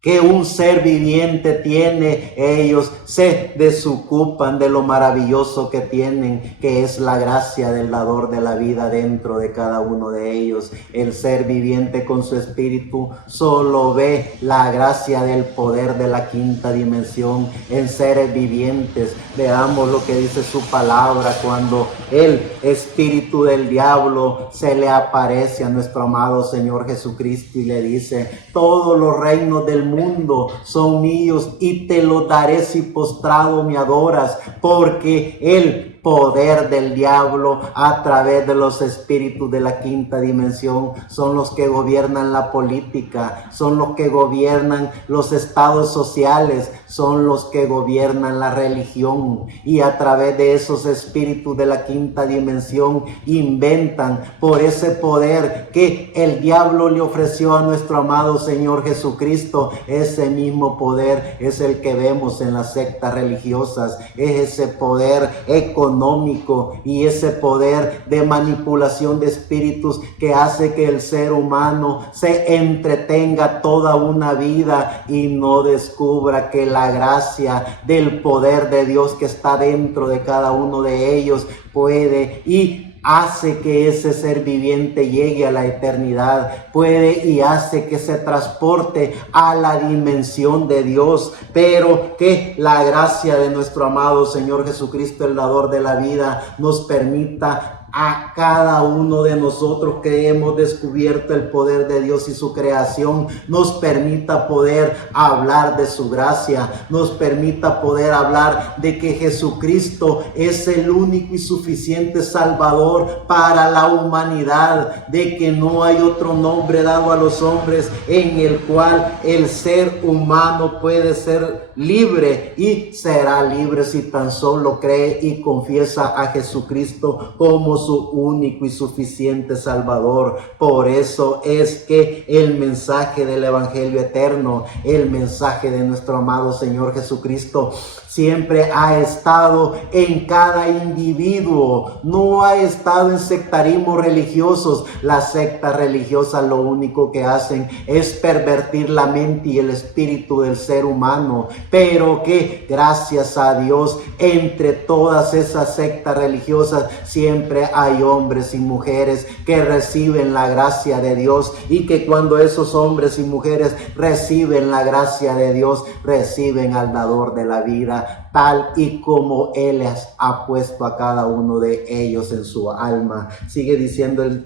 que un ser viviente tiene, ellos se desocupan de lo maravilloso que tienen, que es la gracia del dador de la vida dentro de cada uno de ellos. El ser viviente con su espíritu solo ve la gracia del poder de la quinta dimensión en seres vivientes. Veamos lo que dice su palabra cuando el espíritu del diablo se le aparece a nuestro amado Señor Jesucristo y le dice: todos los reinos del mundo son míos y te los daré si postrado me adoras, porque el poder del diablo a través de los espíritus de la quinta dimensión son los que gobiernan la política, son los que gobiernan los estados sociales, son los que gobiernan la religión, y a través de esos espíritus de la quinta dimensión inventan por ese poder que el diablo le ofreció a nuestro amado Señor Jesucristo. Ese mismo poder es el que vemos en las sectas religiosas, es ese poder económico y ese poder de manipulación de espíritus que hace que el ser humano se entretenga toda una vida y no descubra que la gracia del poder de Dios que está dentro de cada uno de ellos puede y hace que ese ser viviente llegue a la eternidad, puede y hace que se transporte a la dimensión de Dios, pero que la gracia de nuestro amado Señor Jesucristo, el dador de la vida, nos permita a cada uno de nosotros que hemos descubierto el poder de Dios y su creación, nos permita poder hablar de su gracia, nos permita poder hablar de que Jesucristo es el único y suficiente Salvador para la humanidad, de que no hay otro nombre dado a los hombres en el cual el ser humano puede ser libre, y será libre si tan solo cree y confiesa a Jesucristo como su único y suficiente Salvador. Por eso es que el mensaje del Evangelio eterno, el mensaje de nuestro amado Señor Jesucristo, siempre ha estado en cada individuo, no ha estado en sectarismos religiosos. Las sectas religiosas lo único que hacen es pervertir la mente y el espíritu del ser humano, pero que gracias a Dios, entre todas esas sectas religiosas siempre hay hombres y mujeres que reciben la gracia de Dios, y que cuando esos hombres y mujeres reciben la gracia de Dios, reciben al dador de la vida, tal y como Él les ha puesto a cada uno de ellos en su alma. Sigue diciendo el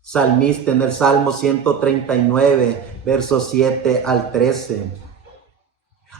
salmista en el Salmo 139, versos 7 al 13.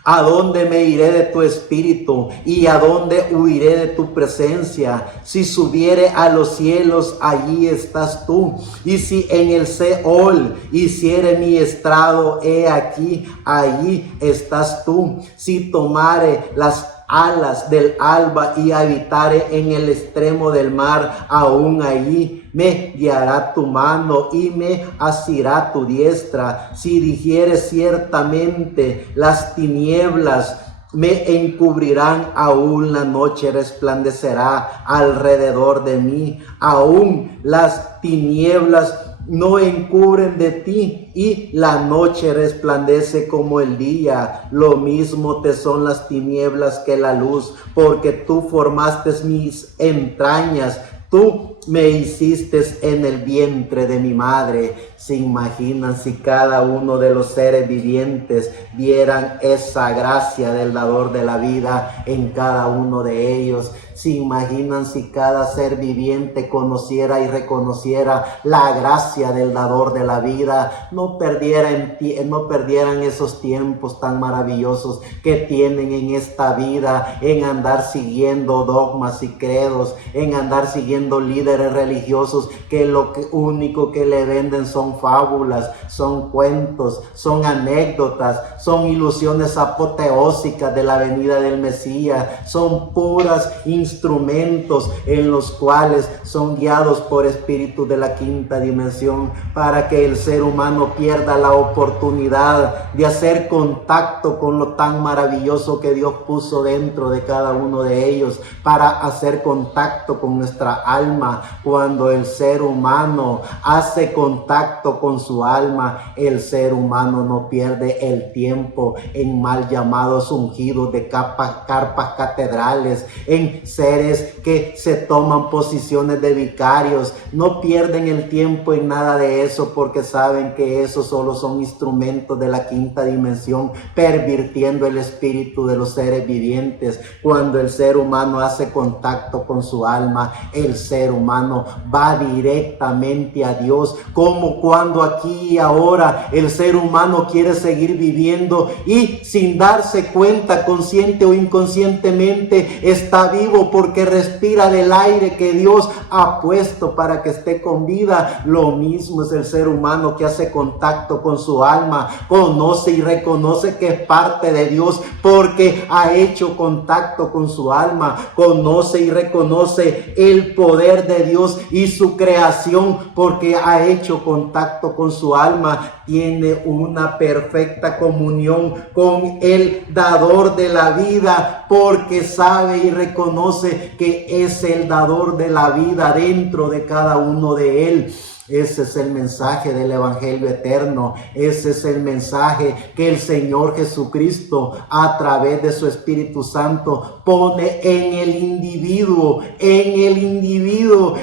¿A dónde me iré de tu espíritu? ¿Y a dónde huiré de tu presencia? Si subiere a los cielos, allí estás tú. Y si en el Seol hiciere mi estrado, he aquí, allí estás tú. Si tomare las alas del alba y habitare en el extremo del mar, aún allí me guiará tu mano y me asirá tu diestra. Si dijere ciertamente las tinieblas me encubrirán, aún la noche resplandecerá alrededor de mí, aún las tinieblas no encubren de ti, y la noche resplandece como el día. Lo mismo te son las tinieblas que la luz, porque tú formaste mis entrañas. tú me hiciste en el vientre de mi madre. ¿Se imaginan si cada uno de los seres vivientes vieran esa gracia del dador de la vida en cada uno de ellos? ¿Se imaginan si cada ser viviente conociera y reconociera la gracia del dador de la vida? No perdieran esos tiempos tan maravillosos que tienen en esta vida, en andar siguiendo dogmas y credos, en andar siguiendo líderes religiosos que lo único que le venden son fábulas, son cuentos, son anécdotas, son ilusiones apoteósicas de la venida del Mesías, son puras instrumentos en los cuales son guiados por espíritus de la quinta dimensión para que el ser humano pierda la oportunidad de hacer contacto con lo tan maravilloso que Dios puso dentro de cada uno de ellos, para hacer contacto con nuestra alma. Cuando el ser humano hace contacto con su alma, el ser humano no pierde el tiempo en mal llamados ungidos de carpas catedrales, en seres que se toman posiciones de vicarios. No pierden el tiempo en nada de eso, porque saben que esos solo son instrumentos de la quinta dimensión, pervirtiendo el espíritu de los seres vivientes. Cuando el ser humano hace contacto con su alma, el ser humano va directamente a Dios, como cuando aquí y ahora el ser humano quiere seguir viviendo y sin darse cuenta, consciente o inconscientemente, está vivo porque respira del aire que Dios ha puesto para que esté con vida. Lo mismo es el ser humano que hace contacto con su alma, conoce y reconoce que es parte de Dios porque ha hecho contacto con su alma, conoce y reconoce el poder de Dios y su creación porque ha hecho contacto con su alma, tiene una perfecta comunión con el dador de la vida porque sabe y reconoce que es el dador de la vida dentro de cada uno de él. Ese es el mensaje del Evangelio eterno. Ese es el mensaje que el Señor Jesucristo, a través de su Espíritu Santo, pone en el individuo,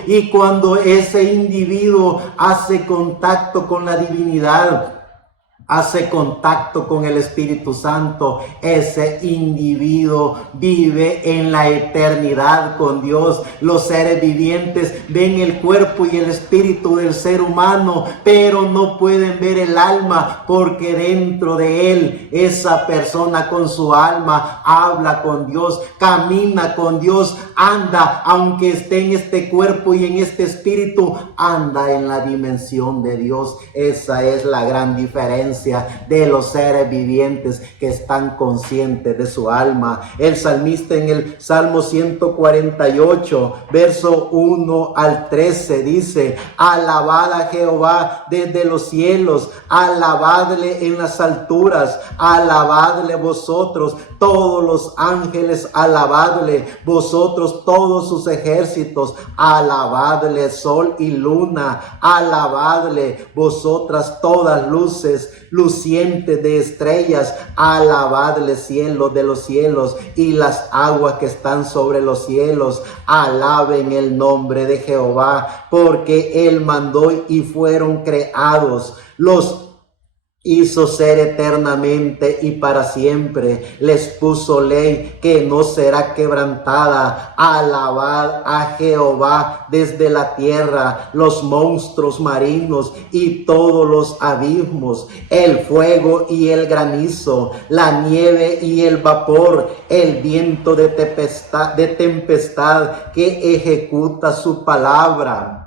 y cuando ese individuo hace contacto con la divinidad, hace contacto con el Espíritu Santo, ese individuo vive en la eternidad con Dios. Los seres vivientes ven el cuerpo y el espíritu del ser humano, pero no pueden ver el alma, porque dentro de él, esa persona con su alma habla con Dios, camina con Dios, anda, aunque esté en este cuerpo y en este espíritu, anda en la dimensión de Dios. Esa es la gran diferencia de los seres vivientes que están conscientes de su alma. El salmista en el Salmo 148, verso 1 al 13 dice: alabad a Jehová desde los cielos, alabadle en las alturas, alabadle vosotros todos los ángeles, alabadle vosotros todos sus ejércitos, alabadle sol y luna, alabadle vosotras todas luces lucientes de estrellas, alabadle cielo de los cielos y las aguas que están sobre los cielos, alaben el nombre de Jehová, porque él mandó y fueron creados, los hizo ser eternamente y para siempre, les puso ley que no será quebrantada. Alabad a Jehová desde la tierra, los monstruos marinos y todos los abismos, el fuego y el granizo, la nieve y el vapor, el viento de tempestad que ejecuta su palabra,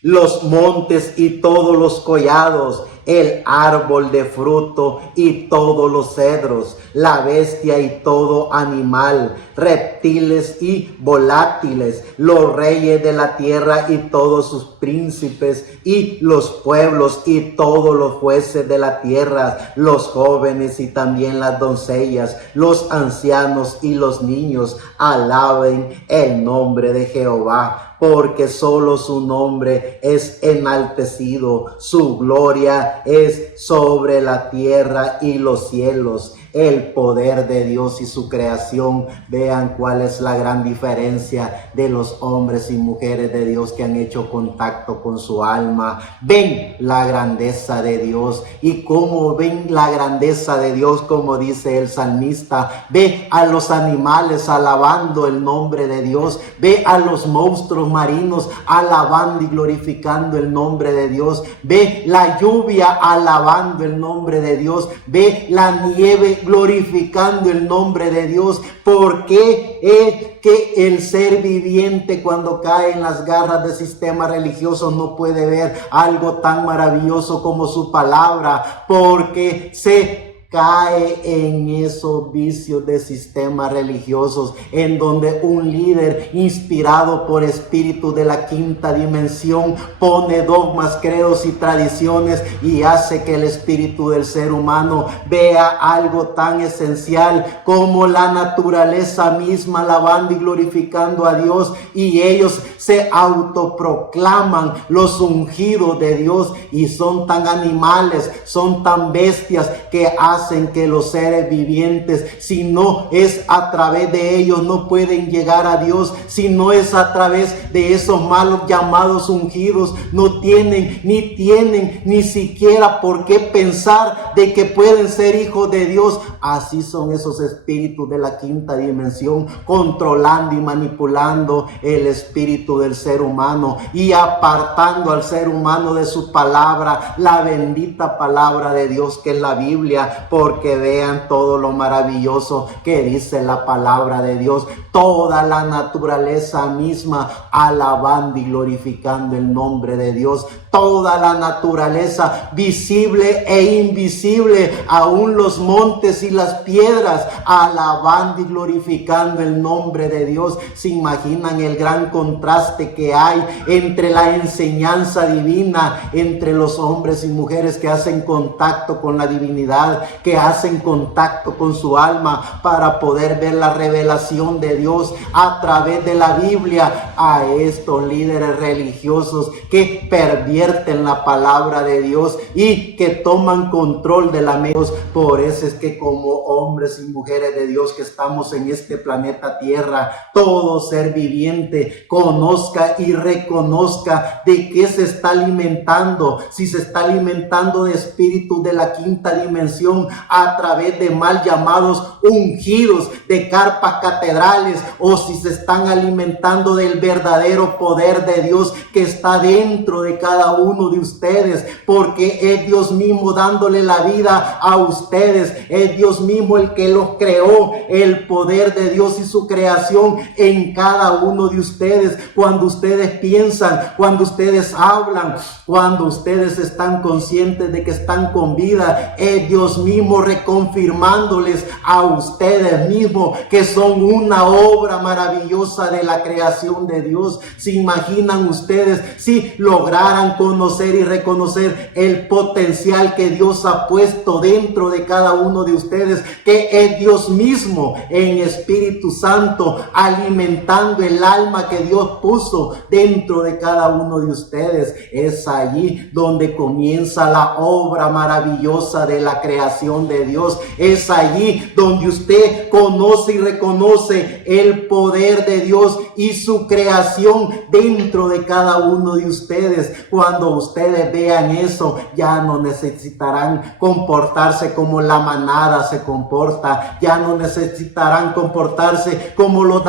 los montes y todos los collados, el árbol de fruto y todos los cedros, la bestia y todo animal, reptiles y volátiles, los reyes de la tierra y todos sus príncipes, y los pueblos y todos los jueces de la tierra, los jóvenes y también las doncellas, los ancianos y los niños, alaben el nombre de Jehová, porque solo su nombre es enaltecido, su gloria es sobre la tierra y los cielos. el poder de Dios y su creación. Vean cuál es la gran diferencia de los hombres y mujeres de Dios que han hecho contacto con su alma. Ven la grandeza de Dios, y cómo ven la grandeza de Dios, como dice el salmista, ve a los animales alabando el nombre de Dios, ve a los monstruos marinos alabando y glorificando el nombre de Dios, ve la lluvia alabando el nombre de Dios, ve la nieve glorificando el nombre de Dios. Porque es que el ser viviente, cuando cae en las garras de sistemas religiosos, no puede ver algo tan maravilloso como su palabra? Porque se cae en esos vicios de sistemas religiosos, en donde un líder inspirado por espíritu de la quinta dimensión pone dogmas, credos y tradiciones, y hace que el espíritu del ser humano vea algo tan esencial como la naturaleza misma alabando y glorificando a Dios, y ellos se autoproclaman los ungidos de Dios, y son tan animales, son tan bestias, que hacen que los seres vivientes, si no es a través de ellos, no pueden llegar a Dios. Si no es a través de esos malos llamados ungidos, no tienen ni siquiera por qué pensar de que pueden ser hijos de Dios. Así son esos espíritus de la quinta dimensión, controlando y manipulando el espíritu del ser humano y apartando al ser humano de su palabra, la bendita palabra de Dios que es la Biblia. Porque vean todo lo maravilloso que dice la palabra de Dios. Toda la naturaleza misma alabando y glorificando el nombre de Dios. Toda la naturaleza, visible e invisible, aún los montes y las piedras, alabando y glorificando el nombre de Dios. ¿Se imaginan el gran contraste que hay entre la enseñanza divina, entre los hombres y mujeres que hacen contacto con la divinidad, que hacen contacto con su alma para poder ver la revelación de Dios a través de la Biblia, a estos líderes religiosos que pervierten la palabra de Dios y que toman control de la mente? Por eso es que como hombres y mujeres de Dios que estamos en este planeta Tierra, todo ser viviente conozca y reconozca de qué se está alimentando. Si se está alimentando de espíritus de la quinta dimensión a través de mal llamados ungidos, de carpas catedrales, o si se están alimentando del verdadero poder de Dios que está dentro de cada uno de ustedes, porque es Dios mismo dándole la vida a ustedes, es Dios mismo el que los creó, el poder de Dios y su creación en cada uno de ustedes. Cuando ustedes piensan, cuando ustedes hablan, cuando ustedes están conscientes de que están con vida, es Dios mismo reconfirmándoles a ustedes mismos que son una obra maravillosa de la creación de Dios. ¿Se imaginan ustedes si lograran conocer y reconocer el potencial que Dios ha puesto dentro de cada uno de ustedes, que es Dios mismo en Espíritu Santo alimentando el alma que Dios puso dentro de cada uno de ustedes? Es allí donde comienza la obra maravillosa de la creación de Dios. Es allí donde usted conoce y reconoce el poder de Dios y su creación dentro de cada uno de ustedes. Cuando ustedes vean eso, ya no necesitarán comportarse como la manada se comporta, ya no necesitarán comportarse como los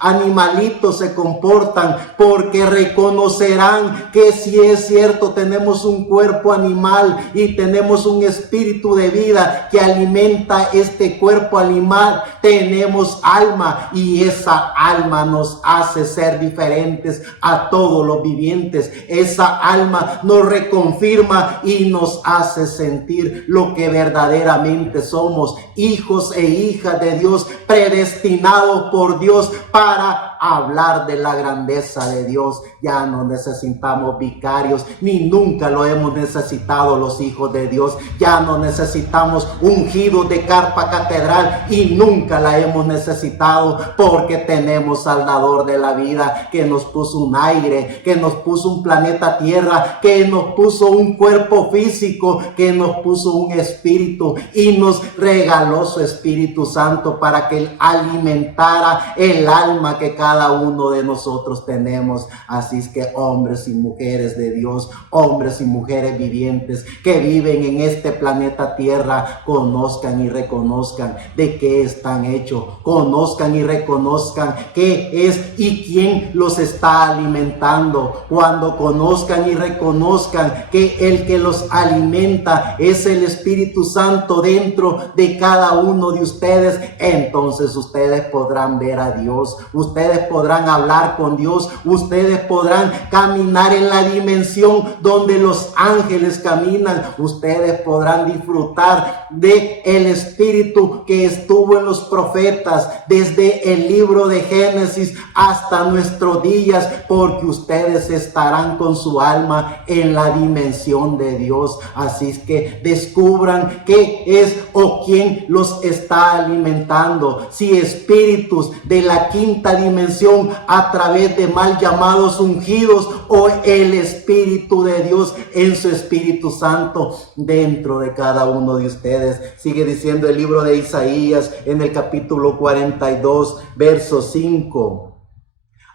animalitos se comportan, porque reconocerán que si es cierto, tenemos un cuerpo animal y tenemos un espíritu de vida que alimenta este cuerpo animal. Tenemos alma, y esa alma nos hace ser diferentes a todos los vivientes. Esa alma nos reconfirma y nos hace sentir lo que verdaderamente somos: hijos e hijas de Dios, predestinados por Dios para hablar de la grandeza de Dios. Ya no necesitamos vicarios, ni nunca lo hemos necesitado los hijos de Dios. Ya no necesitamos ungidos de carpa catedral y nunca la hemos necesitado, porque tenemos al dador de la vida, que nos puso un aire, que nos puso un planeta Tierra, que nos puso un cuerpo físico, que nos puso un espíritu y nos regaló su Espíritu Santo para que Él alimentara el alma que cada uno de nosotros tenemos. Así es que hombres y mujeres de Dios, hombres y mujeres vivientes que viven en este planeta Tierra, conozcan y reconozcan de qué están hechos, conozcan y reconozcan qué es y quién los está alimentando. Cuando conozcan y reconozcan que el que los alimenta es el Espíritu Santo dentro de cada uno de ustedes, entonces ustedes podrán ver a Dios, ustedes podrán hablar con Dios, ustedes podrán caminar en la dimensión donde los ángeles caminan, ustedes podrán disfrutar de el Espíritu que estuvo en los profetas desde el libro de Génesis hasta nuestros días, porque ustedes estarán con su alma en la dimensión de Dios. Así es que descubran qué es o quién los está alimentando, si espíritus de la quinta dimensión a través de mal llamados ungidos, o el Espíritu de Dios en su Espíritu Santo dentro de cada uno de ustedes. Sigue diciendo el libro de Isaías en el capítulo 42, verso 5.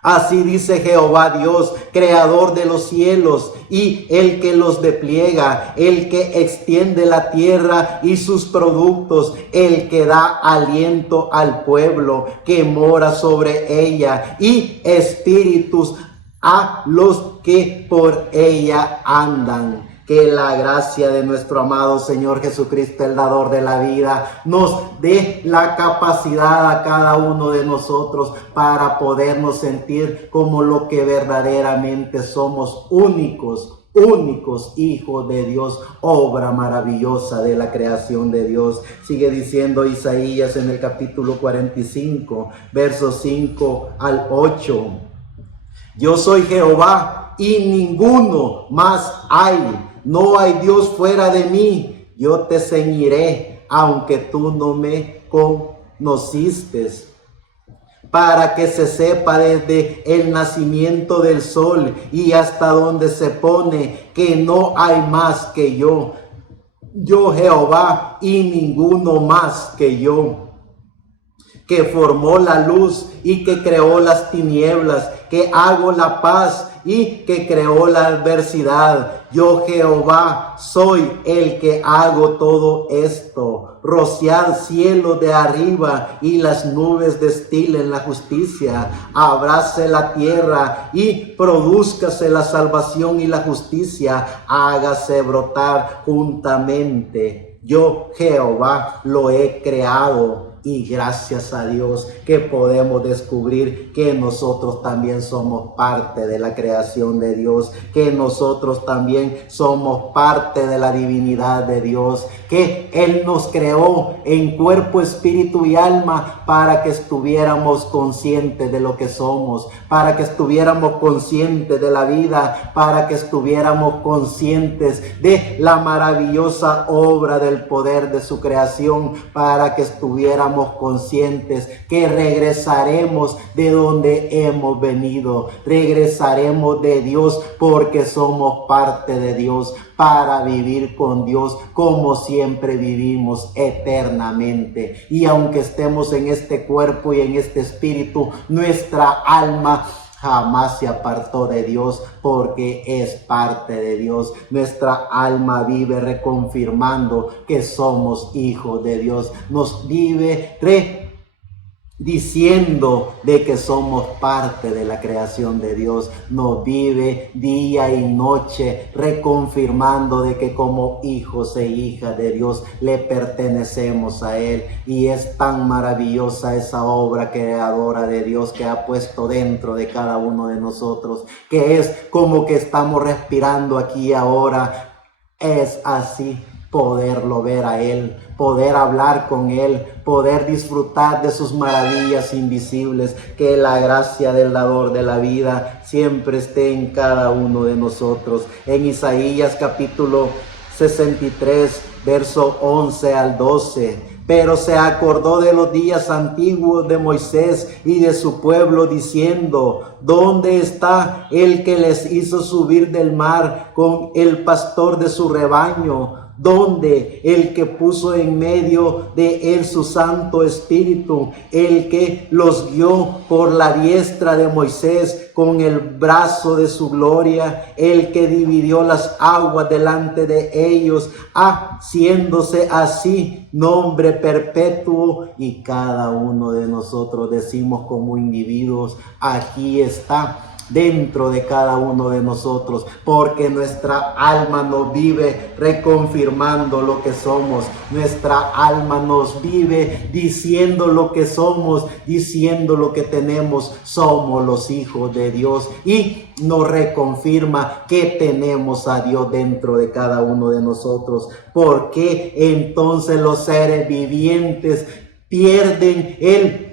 Así dice Jehová Dios, creador de los cielos y el que los despliega, el que extiende la tierra y sus productos, el que da aliento al pueblo que mora sobre ella, y espíritus a los que por ella andan. Que la gracia de nuestro amado Señor Jesucristo, el dador de la vida, nos dé la capacidad a cada uno de nosotros para podernos sentir como lo que verdaderamente somos, únicos hijos de Dios, obra maravillosa de la creación de Dios. Sigue diciendo Isaías en el capítulo 45, versos 5 al 8. Yo soy Jehová y ninguno más hay. No hay Dios fuera de mí. Yo te ceñiré, aunque tú no me conociste, para que se sepa desde el nacimiento del sol y hasta donde se pone, que no hay más que yo. Yo Jehová y ninguno más que yo, que formó la luz y que creó las tinieblas, que hago la paz y que creó la adversidad. Yo Jehová soy el que hago todo esto. Rociar cielo de arriba y las nubes destilen la justicia. Abrace la tierra y produzcase la salvación y la justicia. Hágase brotar juntamente. Yo Jehová lo he creado. Y gracias a Dios que podemos descubrir que nosotros también somos parte de la creación de Dios, que nosotros también somos parte de la divinidad de Dios, que Él nos creó en cuerpo, espíritu y alma para que estuviéramos conscientes de lo que somos, para que estuviéramos conscientes de la vida, para que estuviéramos conscientes de la maravillosa obra del poder de su creación, para que estuviéramos conscientes que regresaremos de donde hemos venido, regresaremos de Dios porque somos parte de Dios, para vivir con Dios como siempre vivimos eternamente. Y aunque estemos en este cuerpo y en este espíritu, nuestra alma jamás se apartó de Dios porque es parte de Dios. Nuestra alma vive reconfirmando que somos hijos de Dios. Nos vive diciendo de que somos parte de la creación de Dios. Nos vive día y noche reconfirmando de que como hijos e hijas de Dios le pertenecemos a Él. Y es tan maravillosa esa obra creadora de Dios que ha puesto dentro de cada uno de nosotros, que es como que estamos respirando aquí ahora. Es así poderlo ver a Él, poder hablar con Él, poder disfrutar de sus maravillas invisibles. Que la gracia del dador de la vida siempre esté en cada uno de nosotros. En Isaías capítulo 63, verso 11 al 12. Pero se acordó de los días antiguos de Moisés y de su pueblo, diciendo: ¿dónde está el que les hizo subir del mar con el pastor de su rebaño? ¿Dónde el que puso en medio de él su Santo Espíritu, el que los guió por la diestra de Moisés con el brazo de su gloria, el que dividió las aguas delante de ellos, haciéndose así nombre perpetuo? Y cada uno de nosotros decimos como individuos: aquí está dentro de cada uno de nosotros, porque nuestra alma nos vive reconfirmando lo que somos. Nuestra alma nos vive diciendo lo que somos, diciendo lo que tenemos. Somos los hijos de Dios y nos reconfirma que tenemos a Dios dentro de cada uno de nosotros. ¿Por qué entonces los seres vivientes pierden el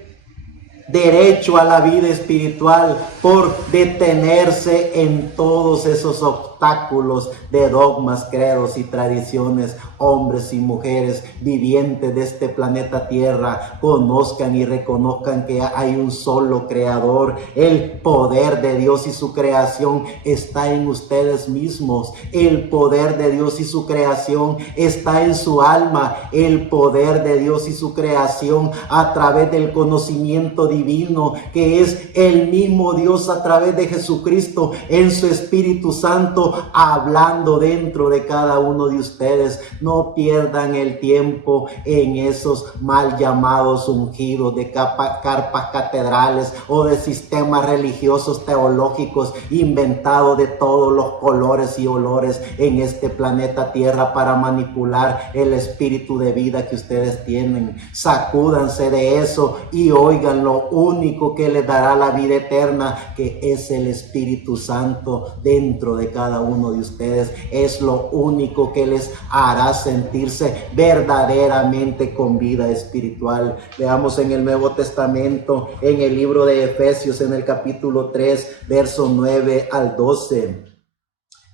derecho a la vida espiritual por detenerse en todos esos obstáculos de dogmas, credos y tradiciones? Hombres y mujeres vivientes de este planeta Tierra conozcan y reconozcan que hay un solo creador. El poder de Dios y su creación está en ustedes mismos. El poder de Dios y su creación está en su alma. El poder de Dios y su creación a través del conocimiento divino, que es el mismo Dios a través de Jesucristo en su Espíritu Santo, hablando dentro de cada uno de ustedes. No pierdan el tiempo en esos mal llamados ungidos de carpas catedrales o de sistemas religiosos teológicos inventados de todos los colores y olores en este planeta Tierra para manipular el espíritu de vida que ustedes tienen. Sacúdanse de eso y oigan lo único que les dará la vida eterna, que es el Espíritu Santo dentro de cada uno de ustedes. Es lo único que les hará sentirse verdaderamente con vida espiritual. Veamos en el Nuevo Testamento, en el libro de Efesios, en el capítulo 3, verso 9 al 12.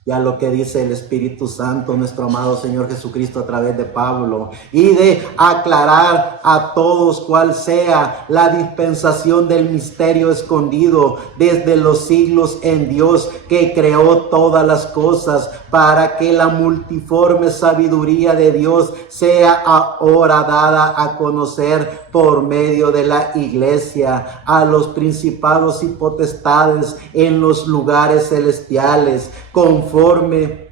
Ya lo que dice el Espíritu Santo, nuestro amado Señor Jesucristo, a través de Pablo, y de aclarar a todos cuál sea la dispensación del misterio escondido desde los siglos en Dios, que creó todas las cosas, para que la multiforme sabiduría de Dios sea ahora dada a conocer por medio de la Iglesia a los principados y potestades en los lugares celestiales, conforme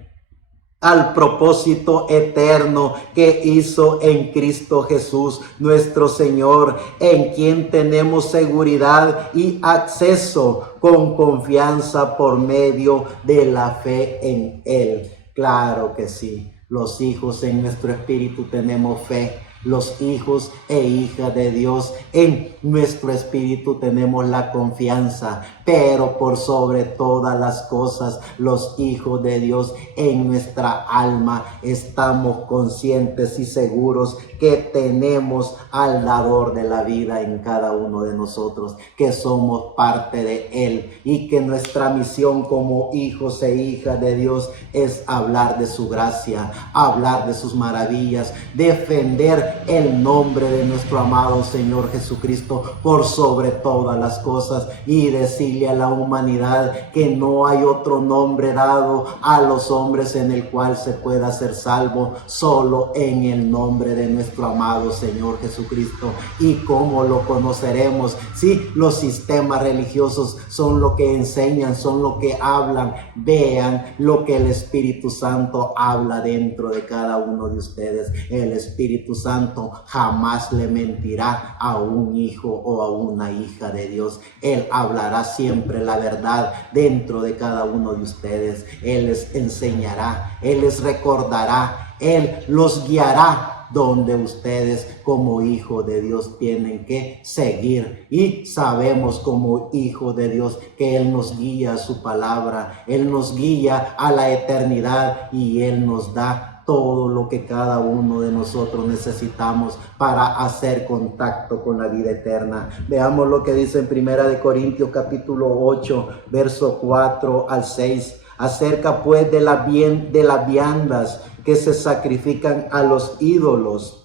al propósito eterno que hizo en Cristo Jesús nuestro Señor, en quien tenemos seguridad y acceso con confianza por medio de la fe en Él. Claro que sí, los hijos en nuestro espíritu tenemos fe. Los hijos e hijas de Dios en nuestro espíritu tenemos la confianza, pero por sobre todas las cosas, los hijos de Dios en nuestra alma estamos conscientes y seguros que tenemos al dador de la vida en cada uno de nosotros, que somos parte de Él y que nuestra misión como hijos e hijas de Dios es hablar de su gracia, hablar de sus maravillas, defender el nombre de nuestro amado Señor Jesucristo por sobre todas las cosas y decirle a la humanidad que no hay otro nombre dado a los hombres en el cual se pueda ser salvo, solo en el nombre de nuestro amado Señor Jesucristo. ¿Y cómo lo conoceremos? Si los sistemas religiosos son lo que enseñan, son lo que hablan. Vean lo que el Espíritu Santo habla dentro de cada uno de ustedes. El Espíritu Santo jamás le mentirá a un hijo o a una hija de Dios. Él hablará siempre la verdad dentro de cada uno de ustedes. Él les enseñará, Él les recordará, Él los guiará donde ustedes como hijos de Dios tienen que seguir. Y sabemos como hijos de Dios que Él nos guía a su palabra, Él nos guía a la eternidad y Él nos da todo lo que cada uno de nosotros necesitamos para hacer contacto con la vida eterna. Veamos lo que dice en 1 Corintios capítulo 8, verso 4 al 6. Acerca pues de las viandas que se sacrifican a los ídolos.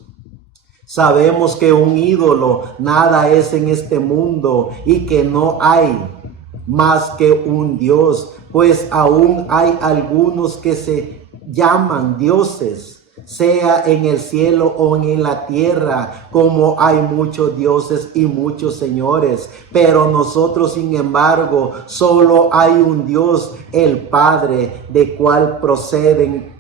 Sabemos que un ídolo nada es en este mundo y que no hay más que un Dios, pues aún hay algunos que se llaman dioses, sea en el cielo o en la tierra, como hay muchos dioses y muchos señores. Pero nosotros, sin embargo, solo hay un Dios, el Padre, de cual proceden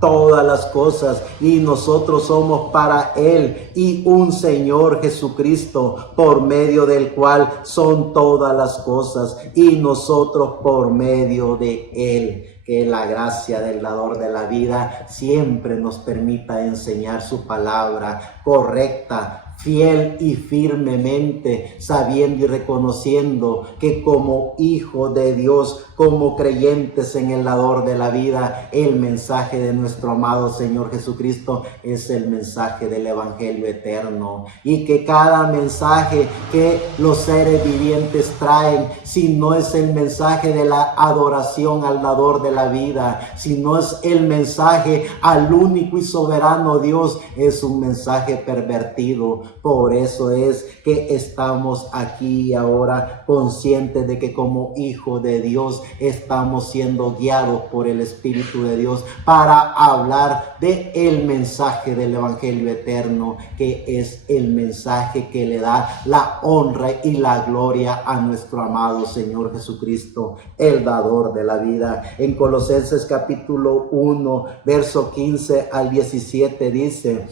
todas las cosas, y nosotros somos para Él, y un Señor Jesucristo, por medio del cual son todas las cosas, y nosotros por medio de Él. Que la gracia del dador de la vida siempre nos permita enseñar su palabra correcta, fiel y firmemente, sabiendo y reconociendo que como hijo de Dios, como creyentes en el dador de la vida, el mensaje de nuestro amado Señor Jesucristo es el mensaje del evangelio eterno, y que cada mensaje que los seres vivientes traen, si no es el mensaje de la adoración al dador de la vida, si no es el mensaje al único y soberano Dios, es un mensaje pervertido. Por eso es que estamos aquí ahora conscientes de que como hijos de Dios estamos siendo guiados por el Espíritu de Dios para hablar de el mensaje del evangelio eterno, que es el mensaje que le da la honra y la gloria a nuestro amado Señor Jesucristo, el dador de la vida. En Colosenses capítulo 1, verso 15 al 17 dice: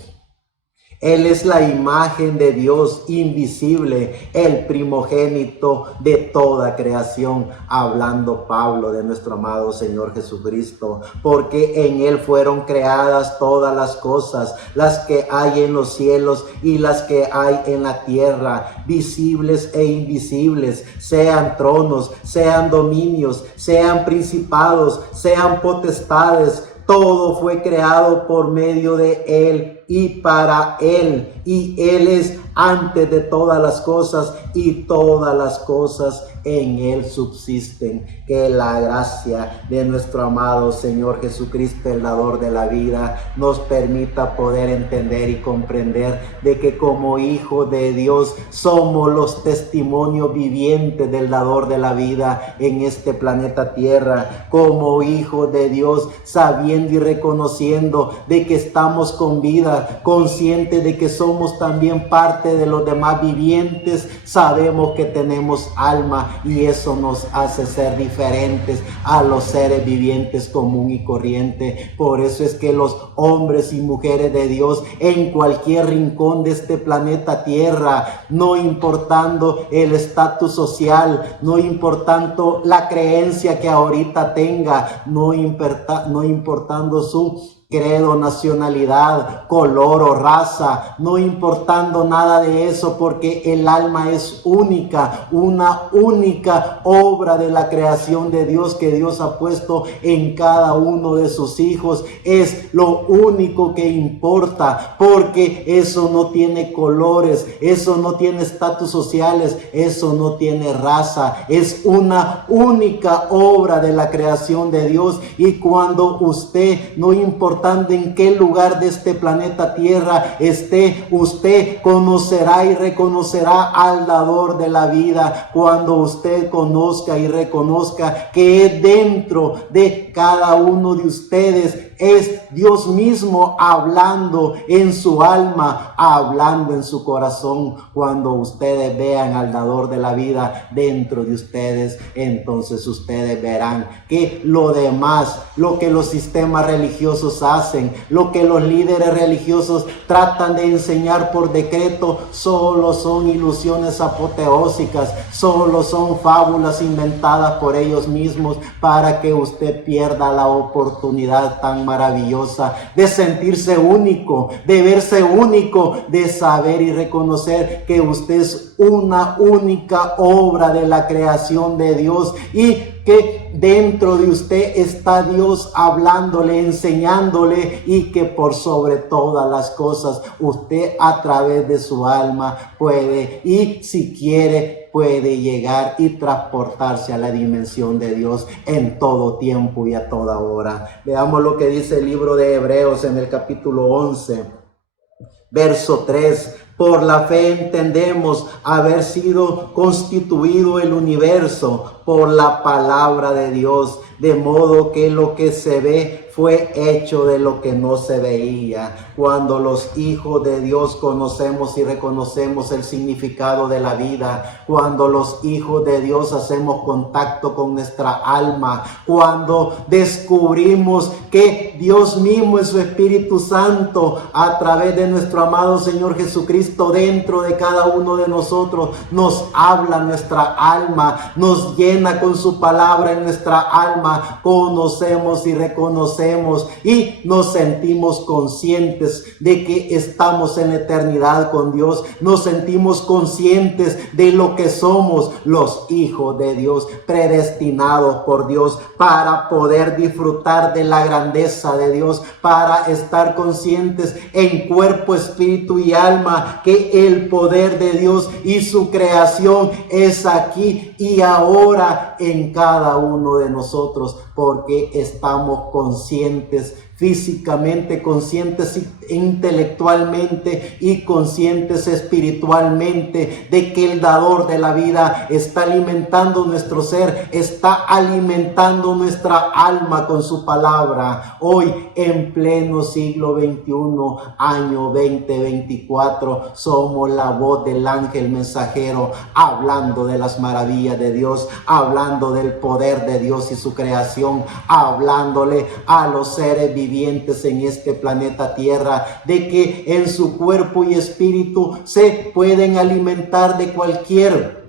Él es la imagen de Dios invisible, el primogénito de toda creación, hablando Pablo de nuestro amado Señor Jesucristo, porque en Él fueron creadas todas las cosas, las que hay en los cielos y las que hay en la tierra, visibles e invisibles, sean tronos, sean dominios, sean principados, sean potestades. Todo fue creado por medio de Él y para Él, y Él es antes de todas las cosas, y todas las cosas en Él subsisten. Que la gracia de nuestro amado Señor Jesucristo, el dador de la vida, nos permita poder entender y comprender de que como hijos de Dios somos los testimonios vivientes del dador de la vida en este planeta Tierra. Como hijos de Dios, sabiendo y reconociendo de que estamos con vida, conscientes de que somos también parte de los demás vivientes, sabemos que tenemos alma, y eso nos hace ser diferentes a los seres vivientes común y corriente. Por eso es que los hombres y mujeres de Dios en cualquier rincón de este planeta Tierra, no importando el estatus social, no importando la creencia que ahorita tenga, no importando su credo, nacionalidad, color o raza, no importando nada de eso, porque el alma es única, una única obra de la creación de Dios que Dios ha puesto en cada uno de sus hijos. Es lo único que importa, porque eso no tiene colores, eso no tiene estatus sociales, eso no tiene raza, es una única obra de la creación de Dios. Y cuando usted, no importa en qué lugar de este planeta Tierra esté, usted conocerá y reconocerá al dador de la vida, cuando usted conozca y reconozca que dentro de cada uno de ustedes es Dios mismo hablando en su alma, hablando en su corazón. Cuando ustedes vean al dador de la vida dentro de ustedes, entonces ustedes verán que lo demás, lo que los sistemas religiosos hacen, lo que los líderes religiosos tratan de enseñar por decreto, solo son ilusiones apoteósicas, solo son fábulas inventadas por ellos mismos para que usted pierda la oportunidad tan maravillosa de sentirse único, de verse único, de saber y reconocer que usted es una única obra de la creación de Dios, y que dentro de usted está Dios hablándole, enseñándole, y que por sobre todas las cosas usted a través de su alma puede, y si quiere, puede llegar y transportarse a la dimensión de Dios en todo tiempo y a toda hora. Veamos lo que dice el libro de Hebreos en el capítulo 11, verso 3. Por la fe entendemos haber sido constituido el universo por la palabra de Dios, de modo que lo que se ve fue hecho de lo que no se veía. Cuando los hijos de Dios conocemos y reconocemos el significado de la vida, cuando los hijos de Dios hacemos contacto con nuestra alma, cuando descubrimos que Dios mismo es su Espíritu Santo a través de nuestro amado Señor Jesucristo dentro de cada uno de nosotros, nos habla nuestra alma, nos llena con su palabra en nuestra alma, conocemos y reconocemos y nos sentimos conscientes de que estamos en la eternidad con Dios, nos sentimos conscientes de lo que somos, los hijos de Dios, predestinados por Dios para poder disfrutar de la grandeza de Dios, para estar conscientes en cuerpo, espíritu y alma que el poder de Dios y su creación es aquí y ahora en cada uno de nosotros, porque estamos conscientes físicamente, conscientes intelectualmente y conscientes espiritualmente de que el dador de la vida está alimentando nuestro ser, está alimentando nuestra alma con su palabra. Hoy, en pleno siglo XXI, año 2024, somos la voz del ángel mensajero hablando de las maravillas de Dios, hablando del poder de Dios y su creación, hablándole a los seres vivientes en este planeta Tierra de que en su cuerpo y espíritu se pueden alimentar de cualquier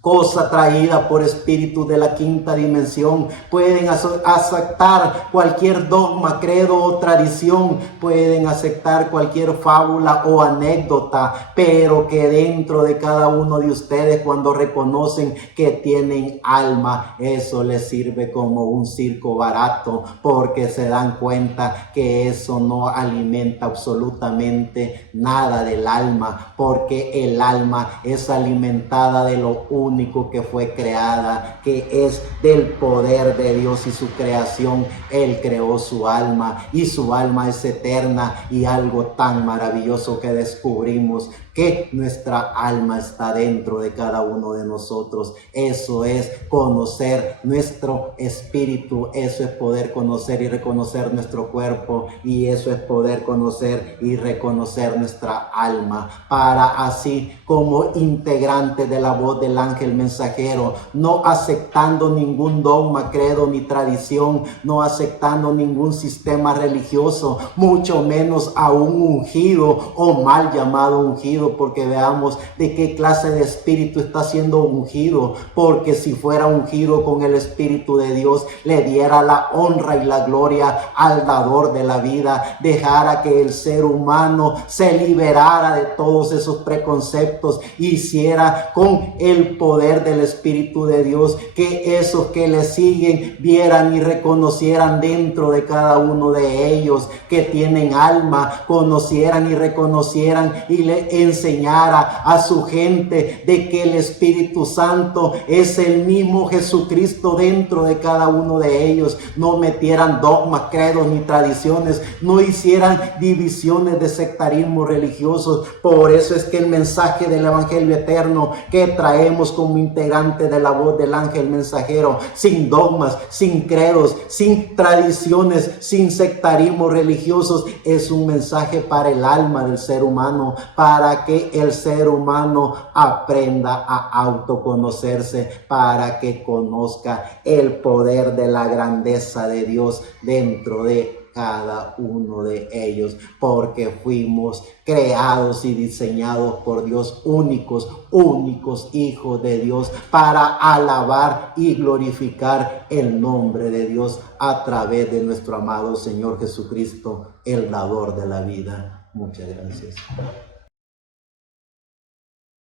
cosa traída por espíritu de la quinta dimensión, pueden aceptar cualquier dogma, credo o tradición, pueden aceptar cualquier fábula o anécdota, pero que dentro de cada uno de ustedes, cuando reconocen que tienen alma, eso les sirve como un circo barato, porque se dan cuenta que eso no alimenta absolutamente nada del alma, porque el alma es alimentada de lo único que fue creada, que es del poder de Dios y su creación. Él creó su alma y su alma es eterna, y algo tan maravilloso que descubrimos que nuestra alma está dentro de cada uno de nosotros. Eso es conocer nuestro espíritu, eso es poder conocer y reconocer nuestro cuerpo, y eso es poder conocer y reconocer nuestra alma, para así como integrante de la voz del ángel mensajero, no aceptando ningún dogma, credo ni tradición, no aceptando ningún sistema religioso, mucho menos a un ungido o mal llamado ungido, porque veamos de qué clase de espíritu está siendo ungido, porque si fuera ungido con el Espíritu de Dios, le diera la honra y la gloria al dador de la vida, dejara que el ser humano se liberara de todos esos preconceptos, hiciera con el poder del Espíritu de Dios que esos que le siguen vieran y reconocieran dentro de cada uno de ellos que tienen alma, conocieran y reconocieran y le enseñara a su gente de que el Espíritu Santo es el mismo Jesucristo dentro de cada uno de ellos. No metieran dogmas, credos ni tradiciones, no hicieran divisiones de sectarismo religiosos. Por eso es que el mensaje del Evangelio eterno que traemos como integrante de la voz del ángel mensajero, sin dogmas, sin credos, sin tradiciones, sin sectarismo religiosos, es un mensaje para el alma del ser humano, para que el ser humano aprenda a autoconocerse, para que conozca el poder de la grandeza de Dios dentro de cada uno de ellos, porque fuimos creados y diseñados por Dios, únicos hijos de Dios, para alabar y glorificar el nombre de Dios a través de nuestro amado Señor Jesucristo, el dador de la vida. Muchas gracias.